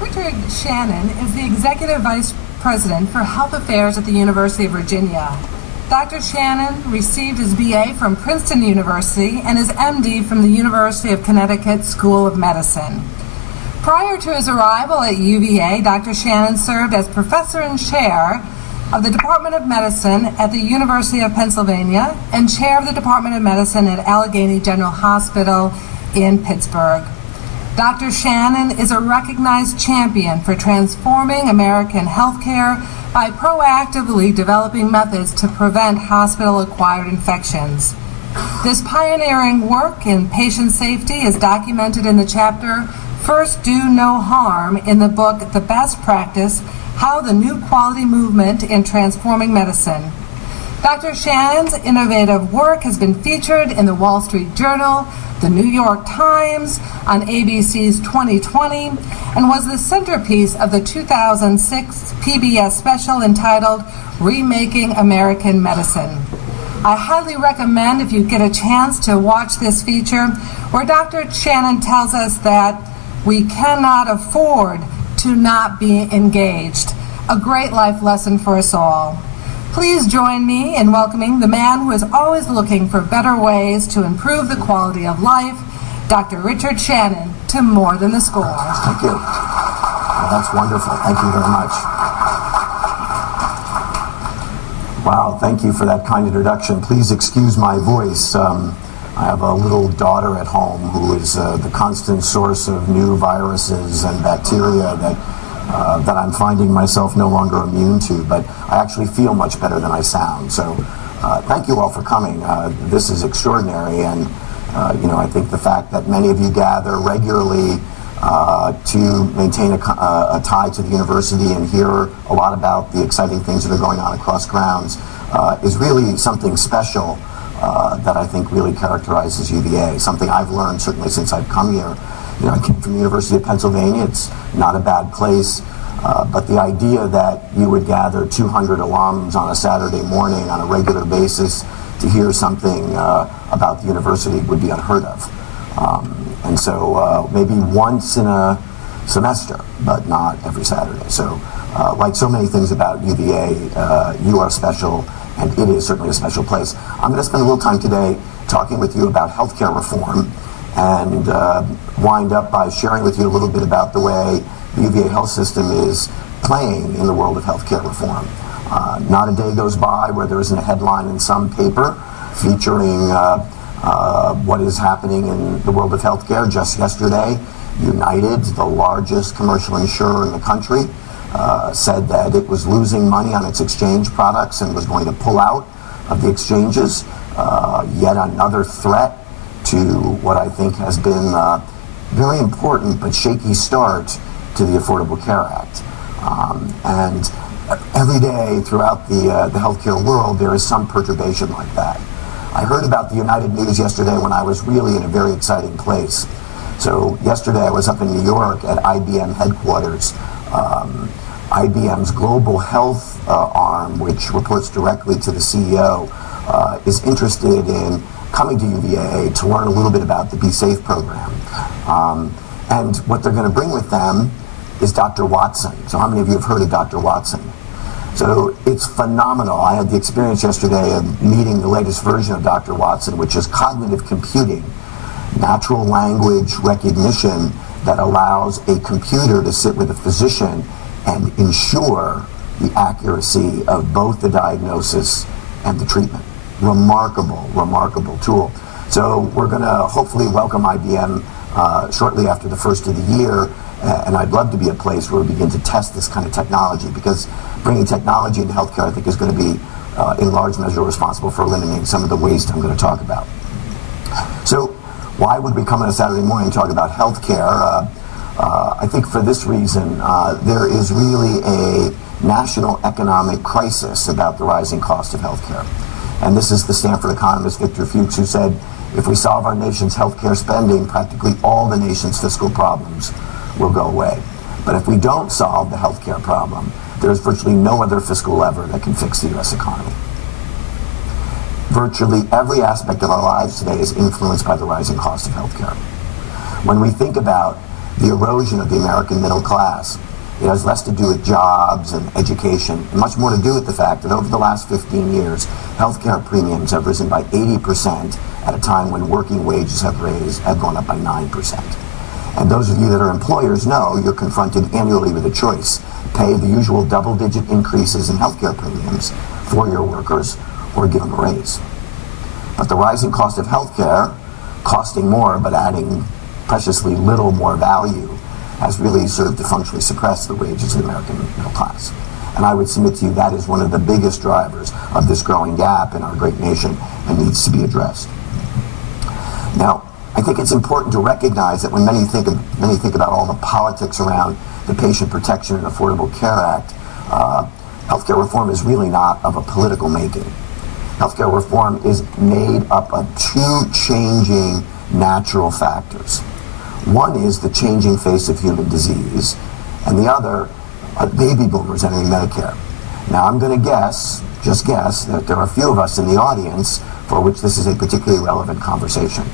Richard Shannon is the Executive Vice President for Health Affairs at the University of Virginia. Dr. Shannon received his BA from Princeton University and his MD from the University of Connecticut School of Medicine. Prior to his arrival at UVA, Dr. Shannon served as professor and chair of the Department of Medicine at the University of Pennsylvania and chair of the Department of Medicine at Allegheny General Hospital in Pittsburgh. Dr. Shannon is a recognized champion for transforming American healthcare by proactively developing methods to prevent hospital-acquired infections. This pioneering work in patient safety is documented in the chapter First Do No Harm in the book The Best Practice: How the New Quality Movement in Transforming Medicine. Dr. Shannon's innovative work has been featured in the Wall Street Journal, the New York Times, on ABC's 2020, and was the centerpiece of the 2006 PBS special entitled Remaking American Medicine. I highly recommend, if you get a chance, to watch this feature where Dr. Shannon tells us that we cannot afford to not be engaged. A great life lesson for us all. Please join me in welcoming the man who is always looking for better ways to improve the quality of life, Dr. Richard Shannon, to More Than the Score. Thank you. Well, that's wonderful. Thank you very much. Wow, thank you for that kind introduction. Please excuse my voice. I have a little daughter at home who is the constant source of new viruses and bacteria that I'm finding myself no longer immune to, but I actually feel much better than I sound. So thank you all for coming. This is extraordinary, and I think the fact that many of you gather regularly to maintain a tie to the university and hear a lot about the exciting things that are going on across grounds is really something special that I think really characterizes UVA, something I've learned certainly since I've come here. I came from the University of Pennsylvania. It's not a bad place, but the idea that you would gather 200 alums on a Saturday morning on a regular basis to hear something about the university would be unheard of. And so maybe once in a semester, but not every Saturday. So like so many things about UVA, you are special, and it is certainly a special place. I'm going to spend a little time today talking with you about healthcare reform, and wind up by sharing with you a little bit about the way the UVA health system is playing in the world of healthcare reform. Not a day goes by where there isn't a headline in some paper featuring what is happening in the world of healthcare. Just yesterday, United, the largest commercial insurer in the country, said that it was losing money on its exchange products and was going to pull out of the exchanges. Yet another threat to what I think has been a very important but shaky start to the Affordable Care Act. And every day throughout the healthcare world, there is some perturbation like that. I heard about the United news yesterday when I was really in a very exciting place. So yesterday I was up in New York at IBM headquarters. IBM's global health arm, which reports directly to the CEO, is interested in coming to UVA to learn a little bit about the Be Safe program. And what they're going to bring with them is Dr. Watson. So how many of you have heard of Dr. Watson? So it's phenomenal. I had the experience yesterday of meeting the latest version of Dr. Watson, which is cognitive computing, natural language recognition that allows a computer to sit with a physician and ensure the accuracy of both the diagnosis and the treatment. Remarkable, remarkable tool. So we're going to hopefully welcome IBM shortly after the first of the year, and I'd love to be a place where we begin to test this kind of technology, because bringing technology into healthcare I think is going to be in large measure responsible for eliminating some of the waste I'm going to talk about. So why would we come on a Saturday morning and talk about healthcare? I think for this reason, there is really a national economic crisis about the rising cost of healthcare. And this is the Stanford economist Victor Fuchs, who said, if we solve our nation's healthcare spending, practically all the nation's fiscal problems will go away. But if we don't solve the healthcare problem, there's virtually no other fiscal lever that can fix the U.S. economy. Virtually every aspect of our lives today is influenced by the rising cost of healthcare. When we think about the erosion of the American middle class. It has less to do with jobs and education, and much more to do with the fact that over the last 15 years, healthcare premiums have risen by 80% at a time when working wages have gone up by 9%. And those of you that are employers know you're confronted annually with a choice: pay the usual double-digit increases in healthcare premiums for your workers, or give them a raise. But the rising cost of healthcare, costing more but adding preciously little more value, has really served to functionally suppress the wages of the American middle class. And I would submit to you that is one of the biggest drivers of this growing gap in our great nation and needs to be addressed. Now, I think it's important to recognize that when many think about all the politics around the Patient Protection and Affordable Care Act, healthcare reform is really not of a political making. Healthcare reform is made up of two changing natural factors. One is the changing face of human disease, and the other are baby boomers entering Medicare. Now, I'm going to just guess, that there are a few of us in the audience for which this is a particularly relevant conversation.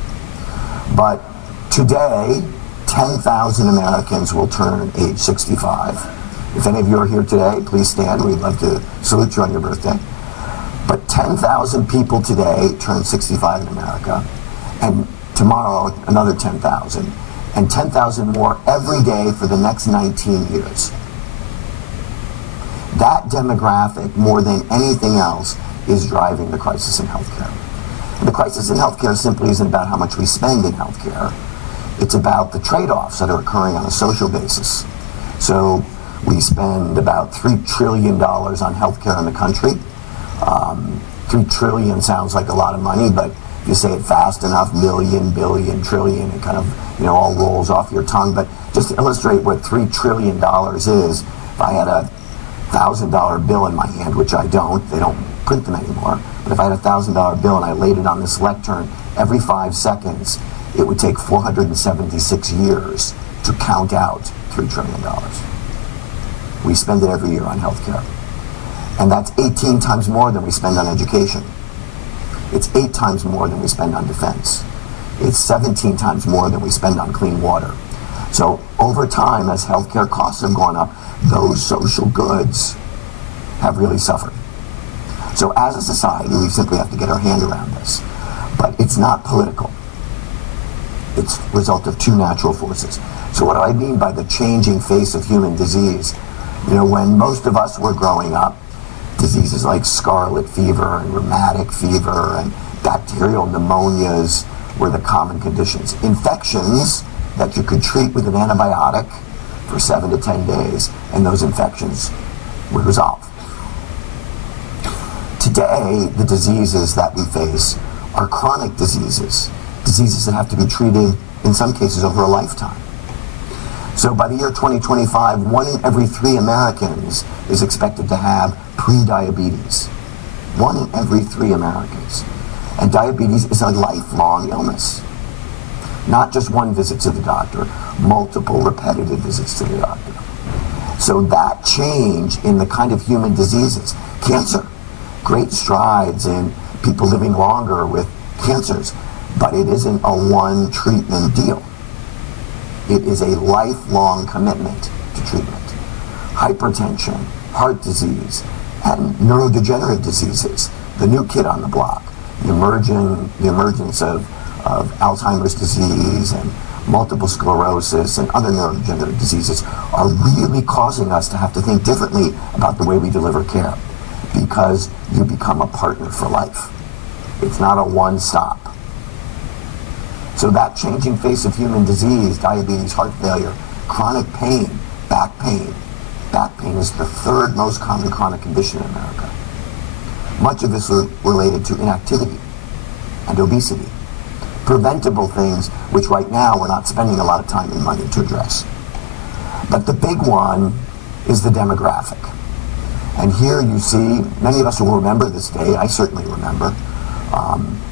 But today, 10,000 Americans will turn age 65. If any of you are here today, please stand. We'd love to salute you on your birthday. But 10,000 people today turn 65 in America, and tomorrow another 10,000, and 10,000 more every day for the next 19 years. That demographic, more than anything else, is driving the crisis in healthcare. And the crisis in healthcare simply isn't about how much we spend in healthcare. It's about the trade-offs that are occurring on a social basis. So we spend about $3 trillion on healthcare in the country. 3 trillion sounds like a lot of money, but if you say it fast enough, million, billion, trillion, it kind of, all rolls off your tongue. But just to illustrate what $3 trillion is, if I had a $1,000 bill in my hand, which I don't, they don't print them anymore, but if I had a $1,000 bill and I laid it on this lectern, every 5 seconds, it would take 476 years to count out $3 trillion. We spend it every year on healthcare. And that's 18 times more than we spend on education. It's 8 times more than we spend on defense. It's 17 times more than we spend on clean water. So over time, as healthcare costs have gone up, those social goods have really suffered. So as a society, we simply have to get our hand around this. But it's not political. It's a result of two natural forces. So what do I mean by the changing face of human disease? When most of us were growing up, diseases like scarlet fever and rheumatic fever and bacterial pneumonias were the common conditions. Infections that you could treat with an antibiotic for 7 to 10 days, and those infections would resolve. Today, the diseases that we face are chronic diseases that have to be treated, in some cases, over a lifetime. So by the year 2025, 1 in every 3 Americans is expected to have pre-diabetes. 1 in every 3 Americans. And diabetes is a lifelong illness. Not just one visit to the doctor, multiple repetitive visits to the doctor. So that change in the kind of human diseases, cancer, great strides in people living longer with cancers, but it isn't a one treatment deal. It is a lifelong commitment to treatment. Hypertension, heart disease, and neurodegenerative diseases, the new kid on the block, the emergence of Alzheimer's disease and multiple sclerosis and other neurodegenerative diseases are really causing us to have to think differently about the way we deliver care, because you become a partner for life. It's not a one-stop. So that changing face of human disease, diabetes, heart failure, chronic pain, back pain. Back pain is the 3rd most common chronic condition in America. Much of this is related to inactivity and obesity. Preventable things which right now we're not spending a lot of time and money to address. But the big one is the demographic. And here you see, many of us will remember this day, I certainly remember,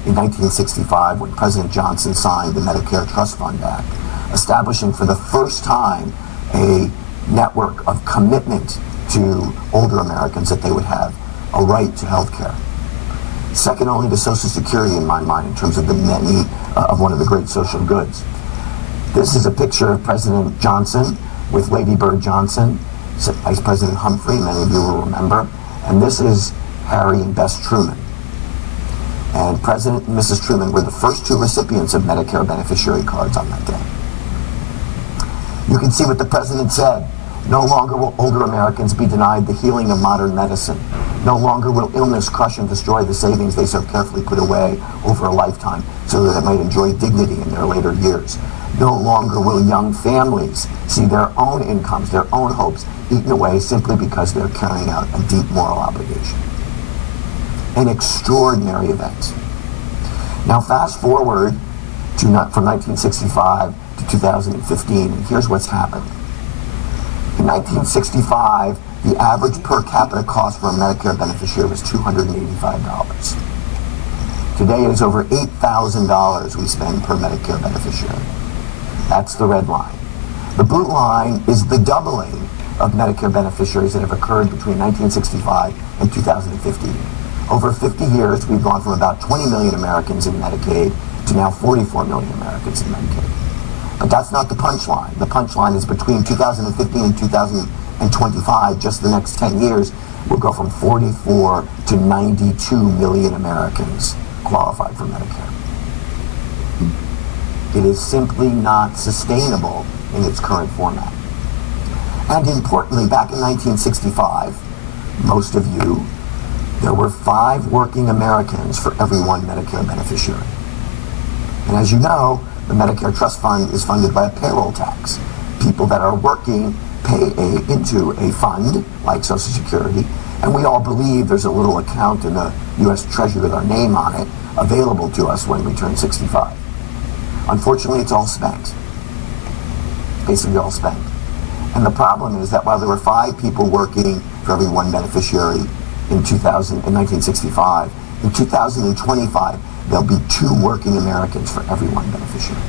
in 1965 when President Johnson signed the Medicare Trust Fund Act, establishing for the first time a network of commitment to older Americans that they would have a right to health care. Second only to Social Security in my mind in terms of the many of one of the great social goods. This is a picture of President Johnson with Lady Bird Johnson, Vice President Humphrey, many of you will remember, and this is Harry and Bess Truman. And President and Mrs. Truman were the first two recipients of Medicare beneficiary cards on that day. You can see what the president said. No longer will older Americans be denied the healing of modern medicine. No longer will illness crush and destroy the savings they so carefully put away over a lifetime so that they might enjoy dignity in their later years. No longer will young families see their own incomes, their own hopes eaten away simply because they're carrying out a deep moral obligation. An extraordinary event. Now fast forward to from 1965 to 2015, and here's what's happened. In 1965, the average per capita cost for a Medicare beneficiary was $285. Today it is over $8,000 we spend per Medicare beneficiary. That's the red line. The blue line is the doubling of Medicare beneficiaries that have occurred between 1965 and 2015. Over 50 years, we've gone from about 20 million Americans in Medicaid to now 44 million Americans in Medicaid. But that's not the punchline. The punchline is between 2015 and 2025, just the next 10 years, we'll go from 44 to 92 million Americans qualified for Medicare. It is simply not sustainable in its current format. And importantly, back in 1965, most of you, there were 5 working Americans for every 1 Medicare beneficiary. And as you know, the Medicare Trust Fund is funded by a payroll tax. People that are working pay into a fund like Social Security, and we all believe there's a little account in the U.S. Treasury with our name on it available to us when we turn 65. Unfortunately, it's all spent. Basically all spent. And the problem is that while there were 5 people working for every 1 beneficiary in 1965, in 2025, there'll be 2 working Americans for every 1 beneficiary.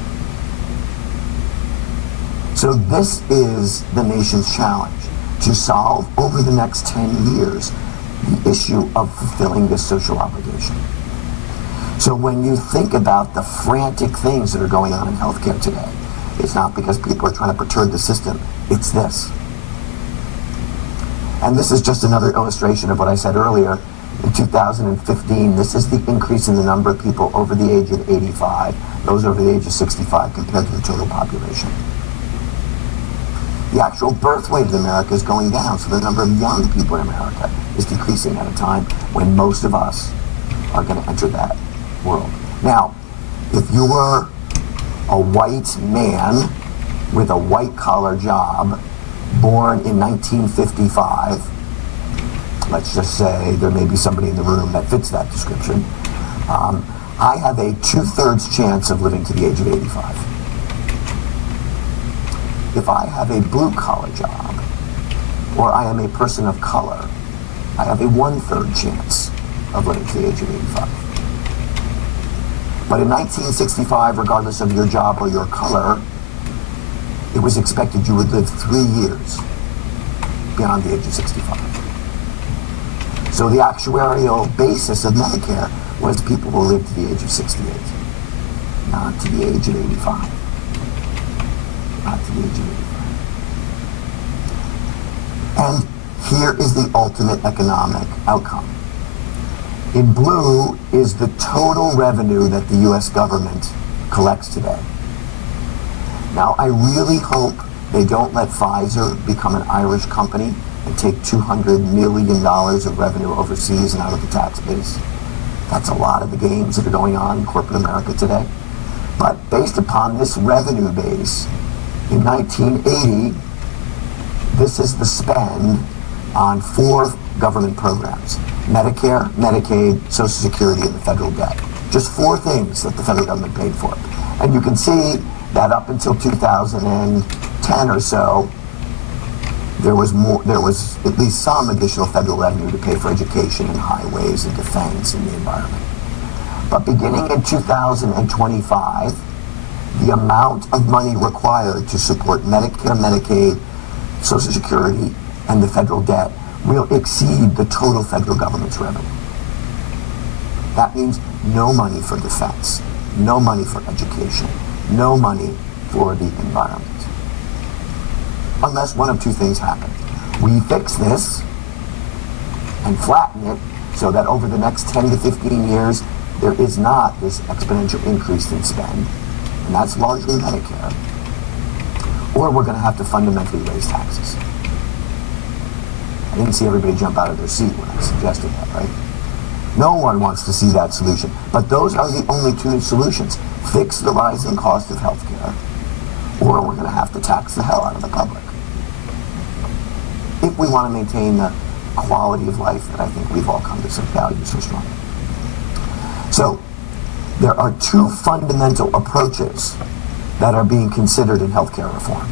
So this is the nation's challenge, to solve over the next 10 years the issue of fulfilling this social obligation. So when you think about the frantic things that are going on in healthcare today, it's not because people are trying to perturb the system, it's this. And this is just another illustration of what I said earlier. In 2015, this is the increase in the number of people over the age of 85, those over the age of 65 compared to the total population. The actual birth rate in America is going down, so the number of young people in America is decreasing at a time when most of us are going to enter that world. Now, if you were a white man with a white-collar job, born in 1955, let's just say there may be somebody in the room that fits that description, I have a 2/3 chance of living to the age of 85. If I have a blue-collar job, or I am a person of color, I have a 1/3 chance of living to the age of 85. But in 1965, regardless of your job or your color, it was expected you would live 3 years beyond the age of 65. So the actuarial basis of Medicare was people will live to the age of 68, not to the age of 85. Not to the age of 85. And here is the ultimate economic outcome. In blue is the total revenue that the U.S. government collects today. Now, I really hope they don't let Pfizer become an Irish company and take $200 million of revenue overseas and out of the tax base. That's a lot of the games that are going on in corporate America today. But based upon this revenue base, in 1980, this is the spend on 4 government programs: Medicare, Medicaid, Social Security, and the federal debt. Just 4 things that the federal government paid for. And you can see that up until 2010 or so, there was at least some additional federal revenue to pay for education and highways and defense and the environment. But beginning in 2025, the amount of money required to support Medicare, Medicaid, Social Security, and the federal debt will exceed the total federal government's revenue. That means no money for defense, no money for education, no money for the environment. Unless one of two things happen. We fix this and flatten it so that over the next 10 to 15 years, there is not this exponential increase in spend, and that's largely Medicare, or we're going to have to fundamentally raise taxes. I didn't see everybody jump out of their seat when I suggested that, right? No one wants to see that solution, but those are the only two solutions. Fix the rising cost of healthcare, or we're going to have to tax the hell out of the public if we want to maintain the quality of life that I think we've all come to value so strongly. So, there are two fundamental approaches that are being considered in healthcare reform.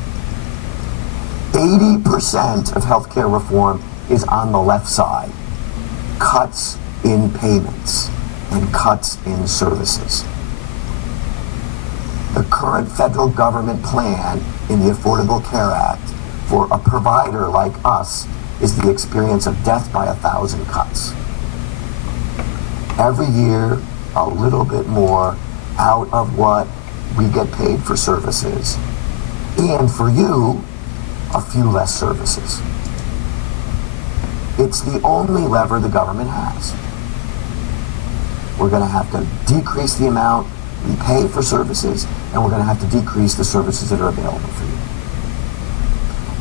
80% of healthcare reform is on the left side. Cuts in payments and cuts in services. The current federal government plan in the Affordable Care Act for a provider like us is the experience of death by 1,000 cuts. Every year, a little bit more out of what we get paid for services, and for you, a few less services. It's the only lever the government has. We're going to have to decrease the amount we pay for services, and we're going to have to decrease the services that are available for you.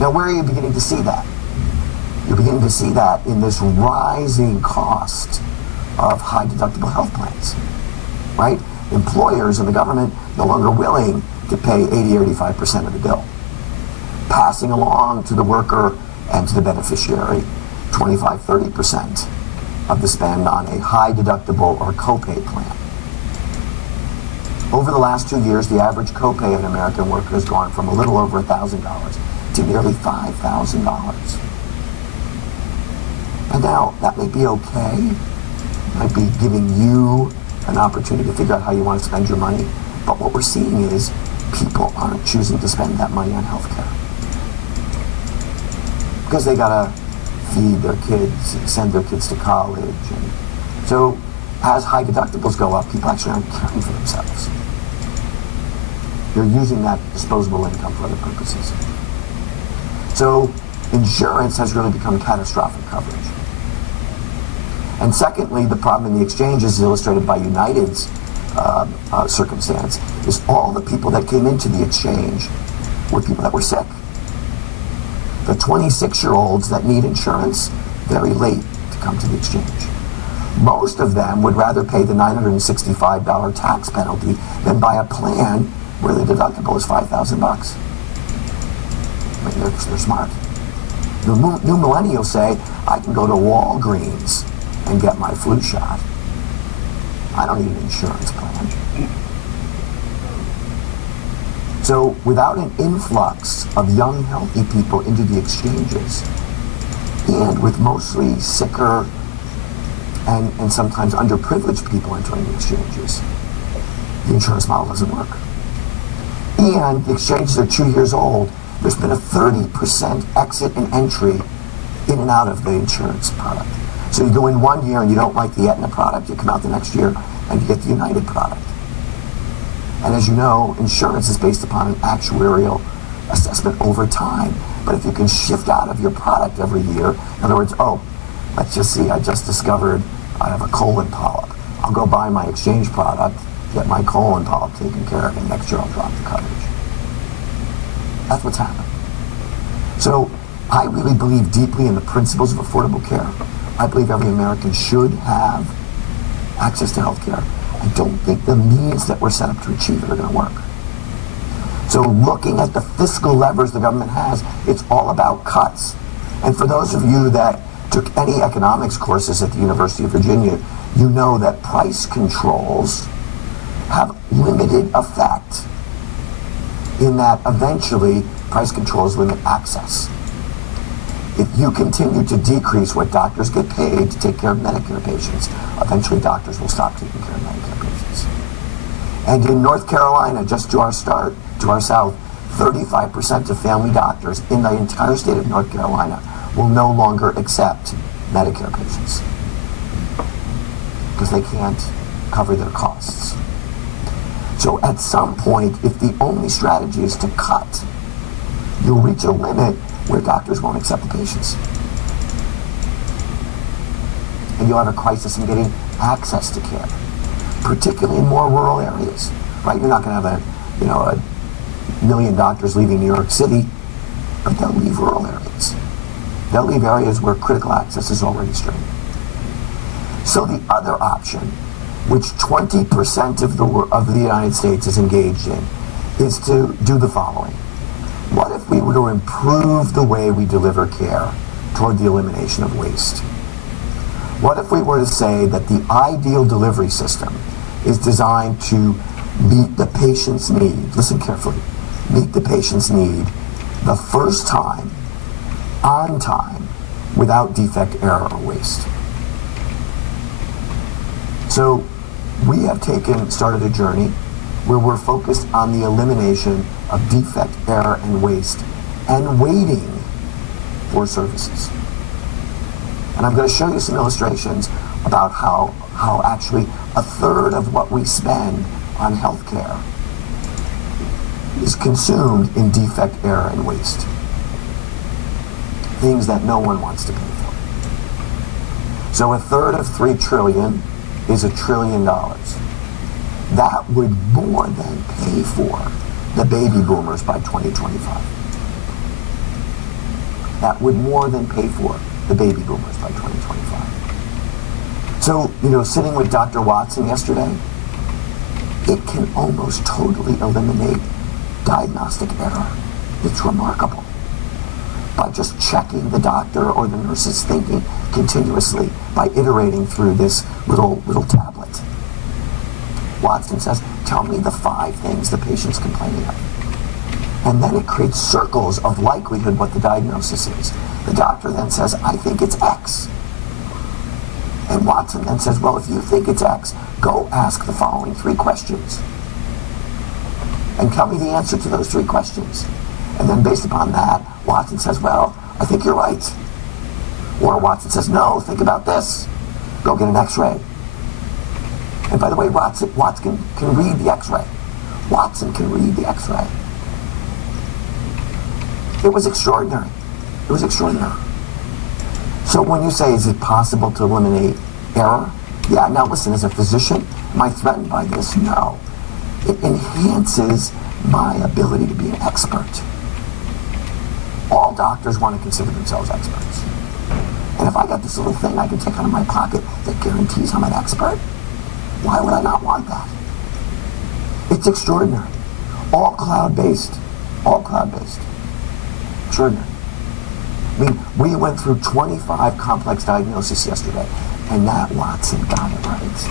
Now, where are you beginning to see that? You're beginning to see that in this rising cost of high deductible health plans, right? Employers and the government no longer willing to pay 80 or 85% of the bill, passing along to the worker and to the beneficiary 25, 30% of the spend on a high deductible or copay plan. Over the last 2 years, the average copay of an American worker has gone from a little over $1,000 to nearly $5,000. And now, that may be okay, might be giving you an opportunity to figure out how you want to spend your money, but what we're seeing is people aren't choosing to spend that money on healthcare because they gotta feed their kids and send their kids to college, and so as high deductibles go up, people actually aren't caring for themselves. They're using that disposable income for other purposes. So insurance has really become catastrophic coverage. And secondly, the problem in the exchanges is illustrated by United's circumstance, is all the people that came into the exchange were people that were sick. The 26-year-olds that need insurance, very late to come to the exchange. Most of them would rather pay the $965 tax penalty than buy a plan where the deductible is $5,000. I mean, they're smart. The new millennials say, I can go to Walgreens and get my flu shot. I don't need an insurance plan. So without an influx of young, healthy people into the exchanges, and with mostly sicker and sometimes underprivileged people entering the exchanges, the insurance model doesn't work. And the exchanges are 2 years old. There's been a 30% exit and entry in and out of the insurance product. So you go in 1 year and you don't like the Aetna product, you come out the next year and you get the United product. And as you know, insurance is based upon an actuarial assessment over time. But if you can shift out of your product every year, in other words, let's just see, I just discovered I have a colon polyp. I'll go buy my exchange product, get my colon polyp taken care of, and next year I'll drop the coverage. That's what's happened. So I really believe deeply in the principles of affordable care. I believe every American should have access to health care. I don't think the means that we're set up to achieve it are going to work. So looking at the fiscal levers the government has, it's all about cuts. And for those of you that took any economics courses at the University of Virginia, you know that price controls have limited effect in that eventually price controls limit access. If you continue to decrease what doctors get paid to take care of Medicare patients, eventually doctors will stop taking care of Medicare patients. And in North Carolina, just to our south, 35% of family doctors in the entire state of North Carolina will no longer accept Medicare patients because they can't cover their costs. So at some point, if the only strategy is to cut, you'll reach a limit where doctors won't accept the patients. And you'll have a crisis in getting access to care, particularly in more rural areas, right? You're not going to have a million doctors leaving New York City, but they'll leave rural areas. They'll leave areas where critical access is already strained. So the other option, which 20% of the United States is engaged in, is to do the following. What if we were to improve the way we deliver care toward the elimination of waste? What if we were to say that the ideal delivery system is designed to meet the patient's need, listen carefully, meet the patient's need the first time, on time, without defect, error, or waste? So we have started a journey where we're focused on the elimination of defect, error, and waste, and waiting for services. And I'm going to show you some illustrations about how actually a third of what we spend on healthcare is consumed in defect, error, and waste. Things that no one wants to pay for. So a third of $3 trillion is $1 trillion. That would more than pay for the baby boomers by 2025. That would more than pay for the baby boomers by 2025. So, sitting with Dr. Watson yesterday, it can almost totally eliminate diagnostic error. It's remarkable. By just checking the doctor or the nurse's thinking continuously by iterating through this little tablet. Watson says, tell me the 5 things the patient's complaining of. And then it creates circles of likelihood what the diagnosis is. The doctor then says, I think it's X. And Watson then says, well, if you think it's X, go ask the following 3 questions. And tell me the answer to those 3 questions. And then based upon that, Watson says, well, I think you're right. Or Watson says, no, think about this. Go get an X-ray. And by the way, Watson can read the X-ray. Watson can read the X-ray. It was extraordinary. It was extraordinary. So when you say, is it possible to eliminate error? Yeah, now listen, as a physician, am I threatened by this? No. It enhances my ability to be an expert. All doctors want to consider themselves experts. And if I got this little thing I can take out of my pocket that guarantees I'm an expert, why would I not want that? It's extraordinary. All cloud-based. All cloud-based. Extraordinary. I mean, we went through 25 complex diagnoses yesterday, and that Watson got it right.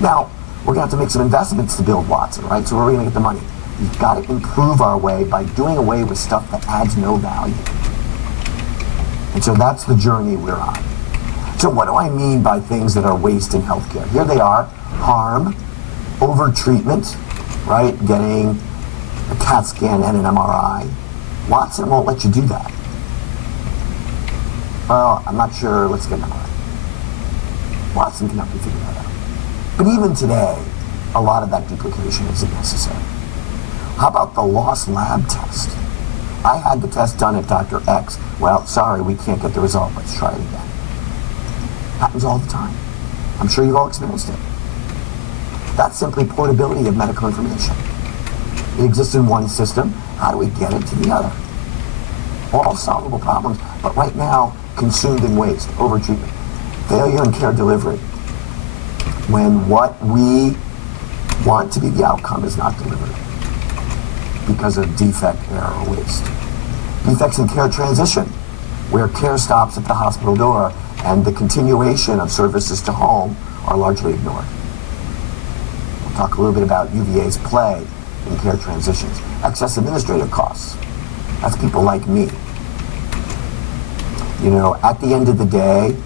Now, we're going to have to make some investments to build Watson, right? So where are we going to get the money? We've got to improve our way by doing away with stuff that adds no value. And so that's the journey we're on. So what do I mean by things that are waste in healthcare? Here they are: harm, over-treatment, right? Getting a CAT scan and an MRI. Watson won't let you do that. Well, I'm not sure, let's get an MRI. Watson can help you figure that out. But even today, a lot of that duplication isn't necessary. How about the lost lab test? I had the test done at Dr. X. Well, sorry, we can't get the result. Let's try it again. Happens all the time. I'm sure you've all experienced it. That's simply portability of medical information. It exists in one system. How do we get it to the other? All solvable problems, but right now, consumed in waste, over-treatment, failure in care delivery, when what we want to be the outcome is not delivered because of defect, error, or waste. Defects in care transition, where care stops at the hospital door and the continuation of services to home are largely ignored. We'll talk a little bit about UVA's play in care transitions. Excess administrative costs. That's people like me. At the end of the day,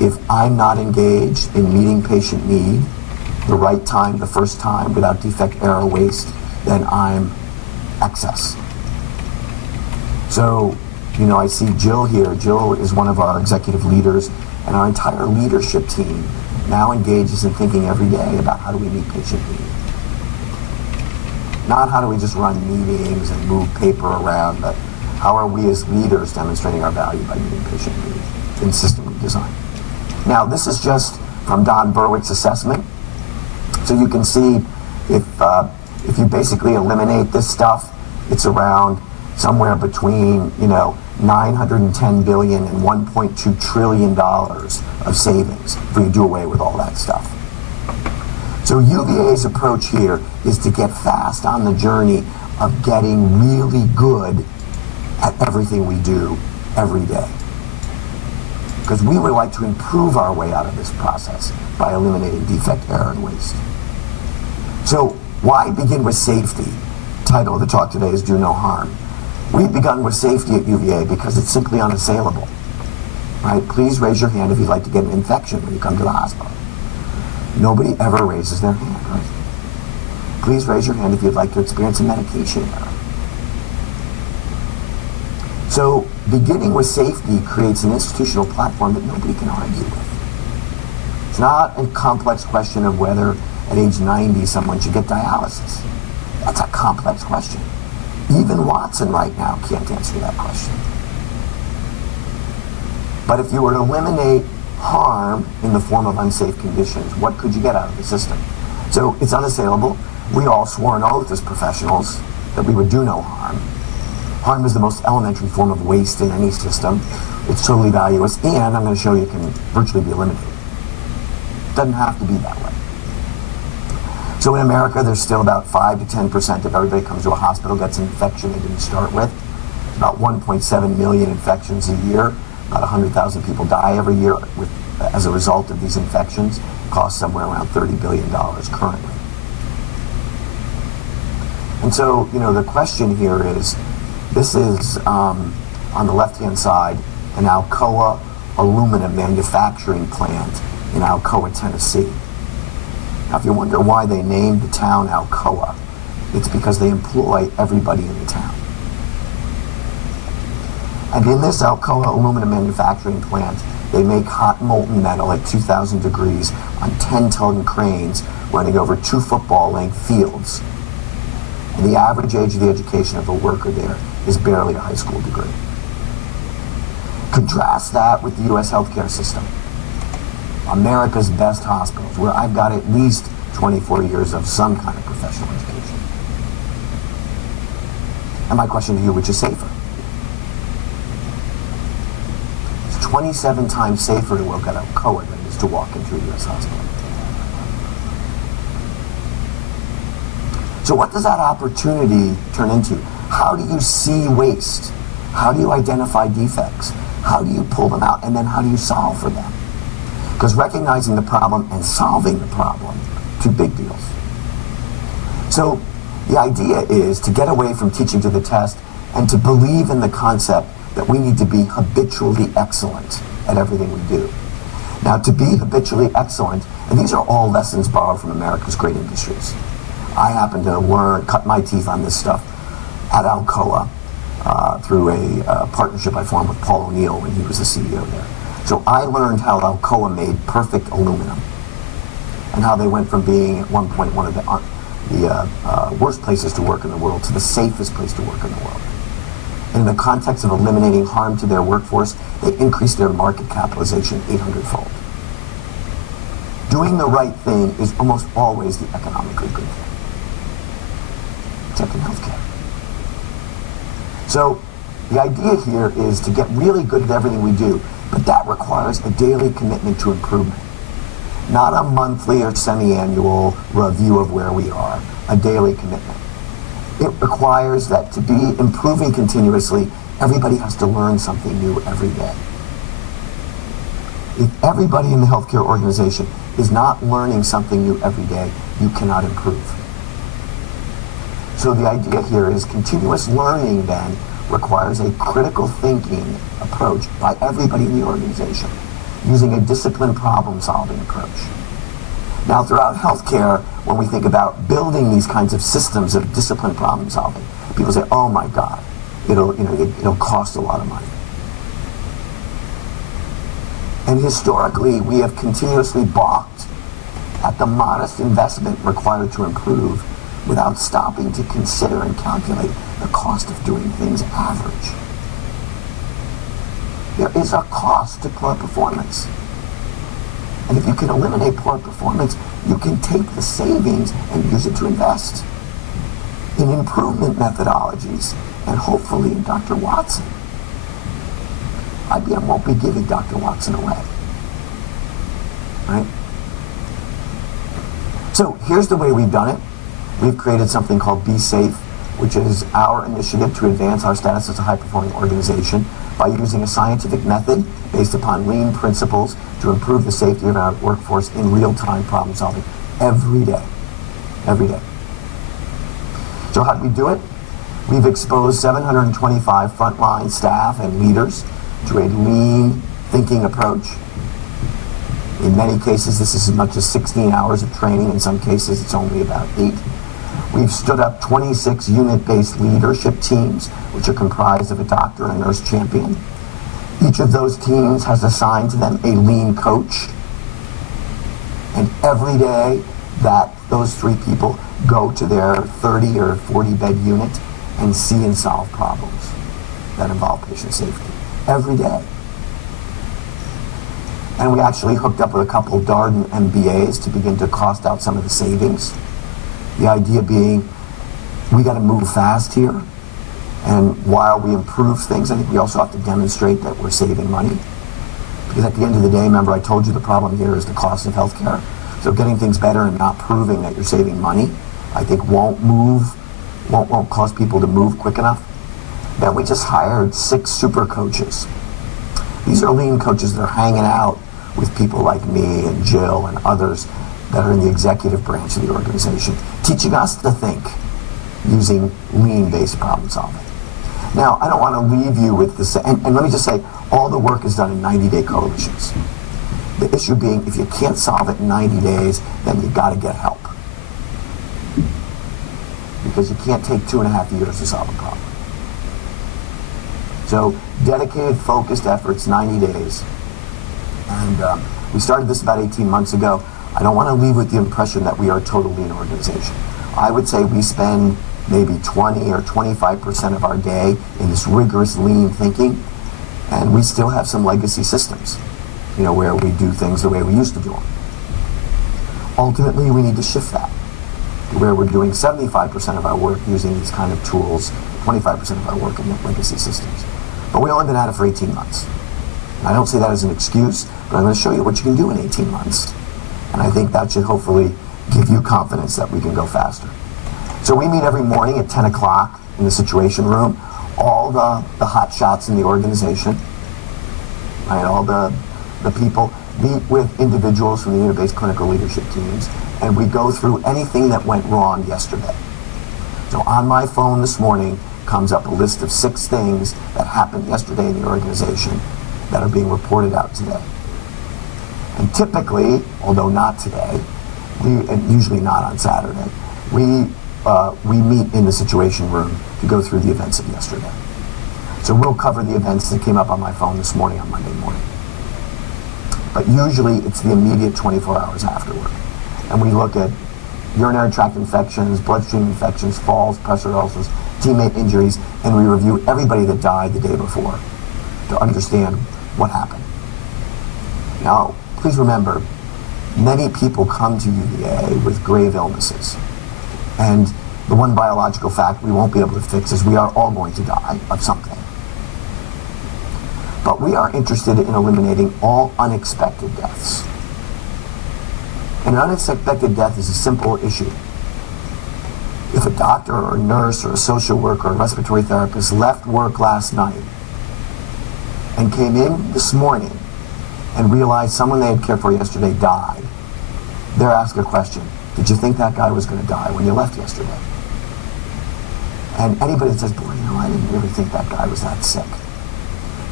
if I'm not engaged in meeting patient need the right time, the first time, without defect, error, waste, then I'm excess. So, I see Jill here. Jill is one of our executive leaders, and our entire leadership team now engages in thinking every day about how do we meet patient need. Not how do we just run meetings and move paper around, but how are we as leaders demonstrating our value by meeting patient need in system redesign. Now, this is just from Don Berwick's assessment. So you can see if you basically eliminate this stuff, it's around somewhere between, 910 billion and 1.2 trillion dollars of savings if we do away with all that stuff. So UVA's approach here is to get fast on the journey of getting really good at everything we do every day. Because we would like to improve our way out of this process by eliminating defect, error, and waste. So why begin with safety? Title of the talk today is Do No Harm. We've begun with safety at UVA because it's simply unassailable. Right? Please raise your hand if you'd like to get an infection when you come to the hospital. Nobody ever raises their hand, right? Please raise your hand if you'd like to experience a medication error. So beginning with safety creates an institutional platform that nobody can argue with. It's not a complex question of whether at age 90 someone should get dialysis. That's a complex question. Even Watson right now can't answer that question. But if you were to eliminate harm in the form of unsafe conditions, what could you get out of the system? So it's unassailable. We all swore an oath as professionals that we would do no harm. Harm is the most elementary form of waste in any system. It's totally valueless, and I'm going to show you it can virtually be eliminated. It doesn't have to be that way. So in America, there's still about 5 to 10% of everybody comes to a hospital gets an infection they didn't start with. About 1.7 million infections a year. About 100,000 people die every year as a result of these infections. Cost somewhere around $30 billion currently. And so, the question here is, this is, on the left-hand side, an Alcoa aluminum manufacturing plant in Alcoa, Tennessee. Now, if you wonder why they named the town Alcoa, it's because they employ everybody in the town. And in this Alcoa aluminum manufacturing plant, they make hot molten metal at 2,000 degrees on 10-ton cranes running over 2 football-length fields. And the average age of the education of a worker there is barely a high school degree. Contrast that with the U.S. healthcare system. America's best hospitals, where I've got at least 24 years of some kind of professional education. And my question to you, which is safer? It's 27 times safer to work at Alcoa than it is to walk into a U.S. hospital. So what does that opportunity turn into? How do you see waste? How do you identify defects? How do you pull them out? And then how do you solve for them? Because recognizing the problem and solving the problem, 2 big deals. So the idea is to get away from teaching to the test and to believe in the concept that we need to be habitually excellent at everything we do. Now, to be habitually excellent, and these are all lessons borrowed from America's great industries. I happen to cut my teeth on this stuff at Alcoa through a partnership I formed with Paul O'Neill when he was the CEO there. So I learned how Alcoa made perfect aluminum and how they went from being at one point one of the worst places to work in the world to the safest place to work in the world. And in the context of eliminating harm to their workforce, they increased their market capitalization 800-fold. Doing the right thing is almost always the economically good thing, except in healthcare. So the idea here is to get really good at everything we do, but that requires a daily commitment to improvement. Not a monthly or semi-annual review of where we are, a daily commitment. It requires that to be improving continuously, everybody has to learn something new every day. If everybody in the healthcare organization is not learning something new every day, you cannot improve. So the idea here is continuous learning then requires a critical thinking approach by everybody in the organization, using a disciplined problem-solving approach. Now, throughout healthcare, when we think about building these kinds of systems of disciplined problem-solving, people say, "Oh my God, it'll cost a lot of money." And historically, we have continuously balked at the modest investment required to improve without stopping to consider and calculate the cost of doing things average. There is a cost to poor performance. And if you can eliminate poor performance, you can take the savings and use it to invest in improvement methodologies and hopefully in Dr. Watson. IBM won't be giving Dr. Watson away. Right? So here's the way we've done it. We've created something called Be Safe, which is our initiative to advance our status as a high-performing organization by using a scientific method based upon lean principles to improve the safety of our workforce in real-time problem solving every day. Every day. So how do we do it? We've exposed 725 frontline staff and leaders to a lean thinking approach. In many cases, this is as much as 16 hours of training. In some cases, it's only about 8. We've stood up 26 unit-based leadership teams, which are comprised of a doctor and a nurse champion. Each of those teams has assigned to them a lean coach. And every day that those 3 people go to their 30 or 40 bed unit and see and solve problems that involve patient safety. Every day. And we actually hooked up with a couple of Darden MBAs to begin to cost out some of the savings. The idea being, we got to move fast here. And while we improve things, I think we also have to demonstrate that we're saving money. Because at the end of the day, remember I told you the problem here is the cost of healthcare. So getting things better and not proving that you're saving money, I think won't cause people to move quick enough. Then we just hired 6 super coaches. These are lean coaches that are hanging out with people like me and Jill and others that are in the executive branch of the organization, teaching us to think using lean-based problem solving. Now, I don't want to leave you with this, and let me just say, all the work is done in 90-day coalitions. The issue being, if you can't solve it in 90 days, then you've got to get help. Because you can't take 2.5 years to solve a problem. So, dedicated, focused efforts, 90 days. And we started this about 18 months ago. I don't want to leave with the impression that we are a total lean organization. I would say we spend maybe 20 or 25% of our day in this rigorous lean thinking, and we still have some legacy systems, where we do things the way we used to do them. Ultimately, we need to shift that to where we're doing 75% of our work using these kind of tools, 25% of our work in legacy systems. But we only been at it for 18 months. And I don't say that as an excuse, but I'm going to show you what you can do in 18 months. And I think that should hopefully give you confidence that we can go faster. So we meet every morning at 10 o'clock in the Situation Room. All the hot shots in the organization, right, all the people meet with individuals from the unit-based clinical leadership teams, and we go through anything that went wrong yesterday. So on my phone this morning comes up a list of 6 things that happened yesterday in the organization that are being reported out today. And typically, although not today, and usually not on Saturday, we meet in the Situation Room to go through the events of yesterday. So we'll cover the events that came up on my phone this morning on Monday morning. But usually it's the immediate 24 hours afterward. And we look at urinary tract infections, bloodstream infections, falls, pressure ulcers, teammate injuries, and we review everybody that died the day before to understand what happened. Now, please remember, many people come to UVA with grave illnesses. And the one biological fact we won't be able to fix is we are all going to die of something. But we are interested in eliminating all unexpected deaths. And an unexpected death is a simple issue. If a doctor or a nurse or a social worker or a respiratory therapist left work last night and came in this morning and realized someone they had cared for yesterday died, they're asked a question: did you think that guy was going to die when you left yesterday? And anybody that says, boy, I didn't really think that guy was that sick,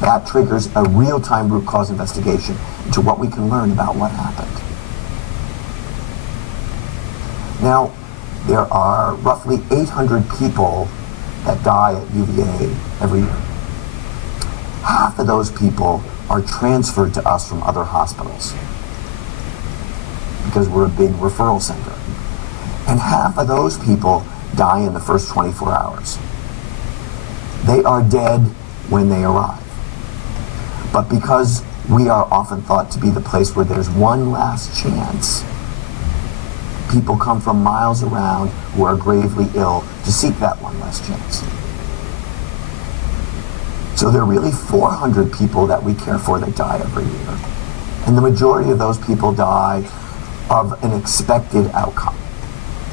that triggers a real-time root cause investigation into what we can learn about what happened. Now, there are roughly 800 people that die at UVA every year. half of those people are transferred to us from other hospitals because we're a big referral center. And half of those people die in the first 24 hours. They are dead when they arrive. But because we are often thought to be the place where there's one last chance, people come from miles around who are gravely ill to seek that one last chance. So there are really 400 people that we care for that die every year. And the majority of those people die of an expected outcome.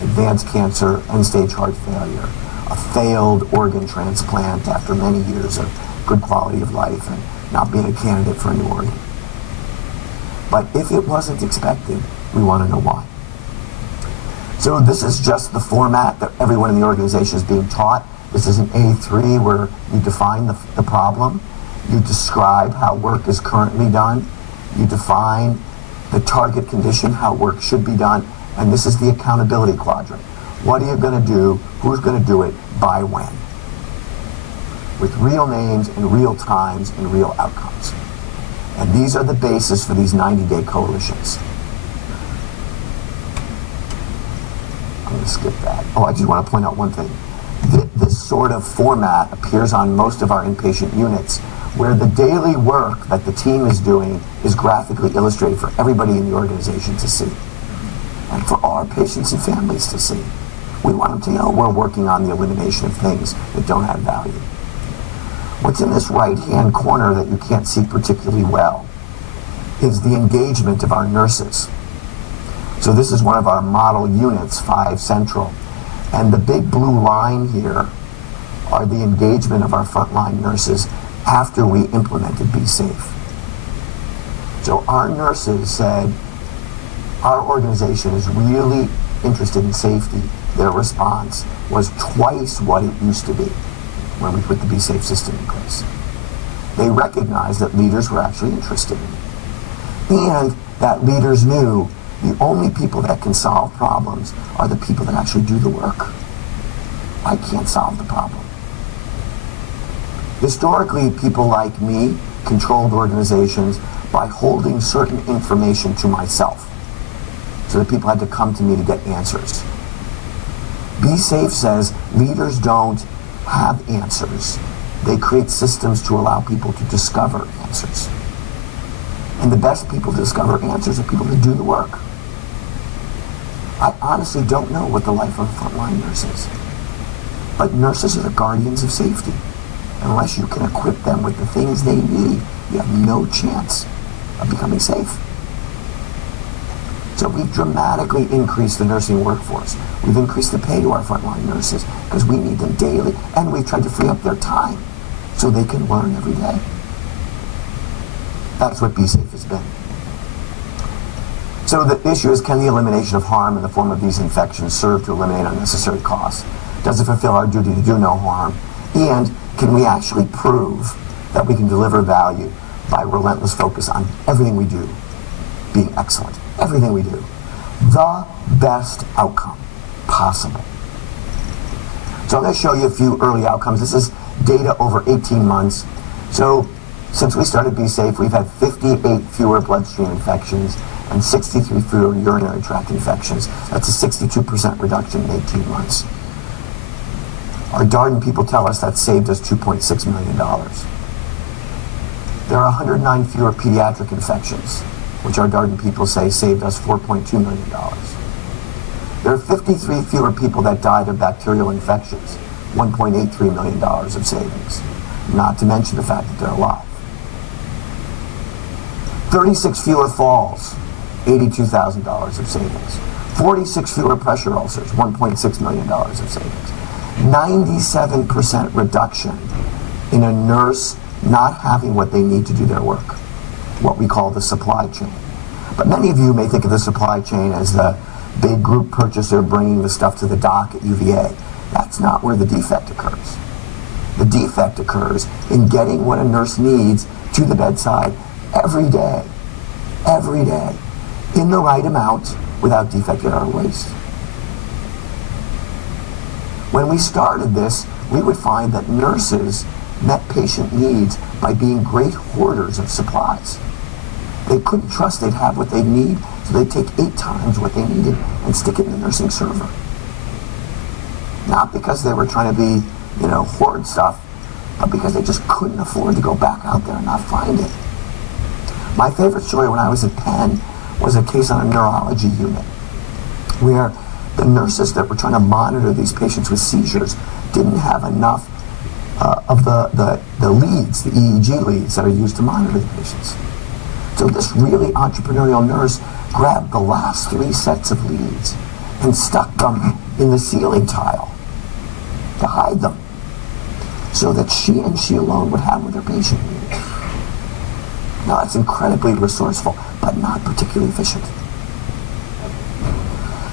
Advanced cancer, end-stage heart failure, a failed organ transplant after many years of good quality of life and not being a candidate for a new organ. But if it wasn't expected, we want to know why. So this is just the format that everyone in the organization is being taught. This is an A3 where you define the problem, you describe how work is currently done, you define the target condition, how work should be done, and this is the accountability quadrant. What are you going to do? Who's going to do it? By when? With real names and real times and real outcomes. And these are the basis for these 90-day coalitions. I'm going to skip that. Oh, I just want to point out one thing. This sort of format appears on most of our inpatient units, where the daily work that the team is doing is graphically illustrated for everybody in the organization to see, and for our patients and families to see. We want them to know we're working on the elimination of things that don't have value. What's in this right-hand corner that you can't see particularly well is the engagement of our nurses. So this is one of our model units, 5 Central. And the big blue line here are the engagement of our frontline nurses after we implemented Be Safe. So our nurses said, our organization is really interested in safety. Their response was twice what it used to be when we put the Be Safe system in place. They recognized that leaders were actually interested in it. And that leaders knew the only people that can solve problems are the people that actually do the work. I can't solve the problem. Historically, people like me controlled organizations by holding certain information to myself, so that people had to come to me to get answers. Be Safe says leaders don't have answers. They create systems to allow people to discover answers. And the best people to discover answers are people that do the work. I honestly don't know what the life of a frontline nurse is. But nurses are the guardians of safety. Unless you can equip them with the things they need, you have no chance of becoming safe. So we've dramatically increased the nursing workforce. We've increased the pay to our frontline nurses because we need them daily, and we've tried to free up their time so they can learn every day. That's what Be Safe has been. So the issue is, can the elimination of harm in the form of these infections serve to eliminate unnecessary costs? Does it fulfill our duty to do no harm? And can we actually prove that we can deliver value by relentless focus on everything we do being excellent? Everything we do. The best outcome possible. So I'm going to show you a few early outcomes. This is data over 18 months. So since we started Be Safe, we've had 58 fewer bloodstream infections and 63 fewer urinary tract infections. That's a 62% reduction in 18 months. Our Darden people tell us that saved us $2.6 million. There are 109 fewer pediatric infections, which our Darden people say saved us $4.2 million. There are 53 fewer people that died of bacterial infections, $1.83 million of savings, not to mention the fact that they're alive. 36 fewer falls, $82,000 of savings. 46 fewer pressure ulcers, $1.6 million of savings. 97% reduction in a nurse not having what they need to do their work, what we call the supply chain. But many of you may think of the supply chain as the big group purchaser bringing the stuff to the dock at UVA. That's not where the defect occurs. The defect occurs in getting what a nurse needs to the bedside every day, in the right amount without defect or waste. When we started this, we would find that nurses met patient needs by being great hoarders of supplies. They couldn't trust they'd have what they need, so they'd take 8 times what they needed and stick it in the nursing server. Not because they were trying to be, hoard stuff, but because they just couldn't afford to go back out there and not find it. My favorite story when I was at Penn was a case on a neurology unit where the nurses that were trying to monitor these patients with seizures didn't have enough of the leads, the EEG leads that are used to monitor the patients. So this really entrepreneurial nurse grabbed the last 3 sets of leads and stuck them in the ceiling tile to hide them so that she and she alone would have what their patient needed. Now that's incredibly resourceful, but not particularly efficient.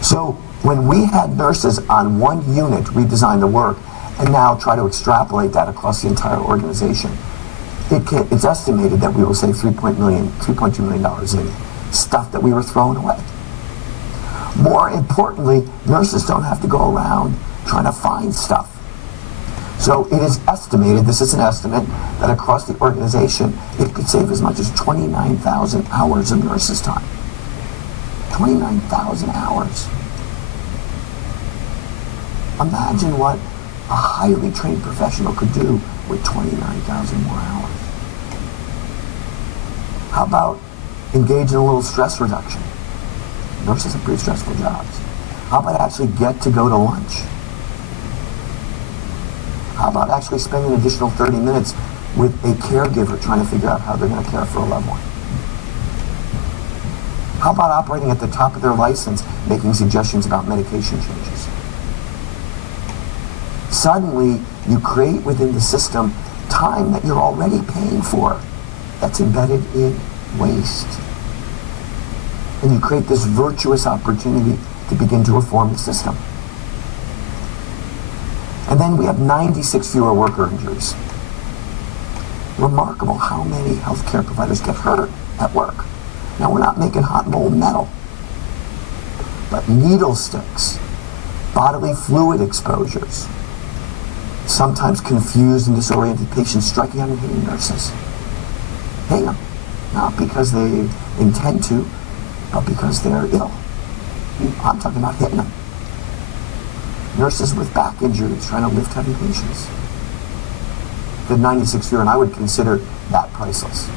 So when we had nurses on one unit redesign the work and now try to extrapolate that across the entire organization, it's estimated that we will save $3.2 million in stuff that we were throwing away. More importantly, nurses don't have to go around trying to find stuff. So it is estimated, this is an estimate, that across the organization, it could save as much as 29,000 hours of nurses' time. 29,000 hours. Imagine what a highly trained professional could do with 29,000 more hours. How about engage in a little stress reduction? Nurses have pretty stressful jobs. How about actually get to go to lunch? How about actually spending an additional 30 minutes with a caregiver trying to figure out how they're going to care for a loved one? How about operating at the top of their license, making suggestions about medication changes? Suddenly, you create within the system time that you're already paying for that's embedded in waste. And you create this virtuous opportunity to begin to reform the system. And then we have 96 fewer worker injuries. Remarkable how many healthcare providers get hurt at work. Now, we're not making hot rolled metal, but needle sticks, bodily fluid exposures, sometimes confused and disoriented patients striking out and hitting nurses. Hitting them, not because they intend to, but because they're ill. I'm talking about hitting them. Nurses with back injuries trying to lift heavy patients. The 96 fewer, and I would consider that priceless.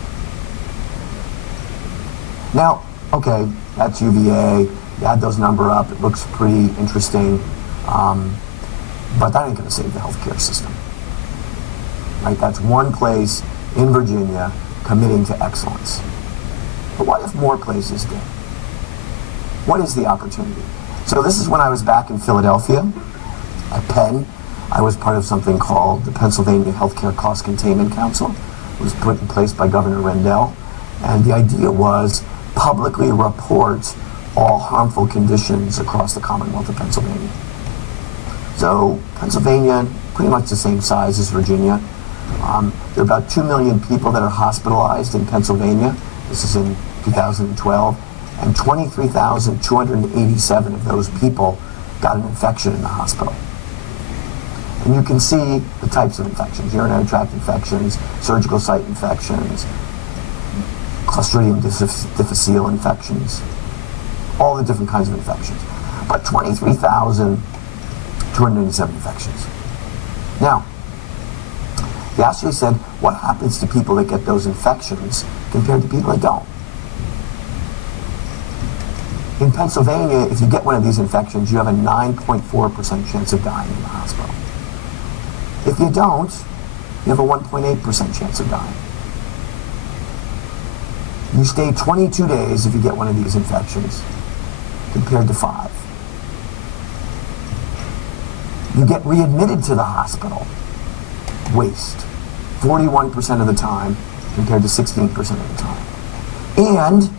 Now, okay, that's UVA. You add those number up, it looks pretty interesting, but that ain't going to save the healthcare system. Right? That's one place in Virginia committing to excellence. But what if more places did? What is the opportunity? So this is when I was back in Philadelphia at Penn. I was part of something called the Pennsylvania Healthcare Cost Containment Council. It was put in place by Governor Rendell. And the idea was publicly report all harmful conditions across the Commonwealth of Pennsylvania. So Pennsylvania, pretty much the same size as Virginia. There are about 2 million people that are hospitalized in Pennsylvania. This is in 2012. And 23,287 of those people got an infection in the hospital. And you can see the types of infections: urinary tract infections, surgical site infections, Clostridium difficile infections, all the different kinds of infections. But 23,287 infections. Now, they actually said, what happens to people that get those infections compared to people that don't? In Pennsylvania, if you get one of these infections, you have a 9.4% chance of dying in the hospital. If you don't, you have a 1.8% chance of dying. You stay 22 days if you get one of these infections, compared to 5. You get readmitted to the hospital, waste, 41% of the time, compared to 16% of the time. And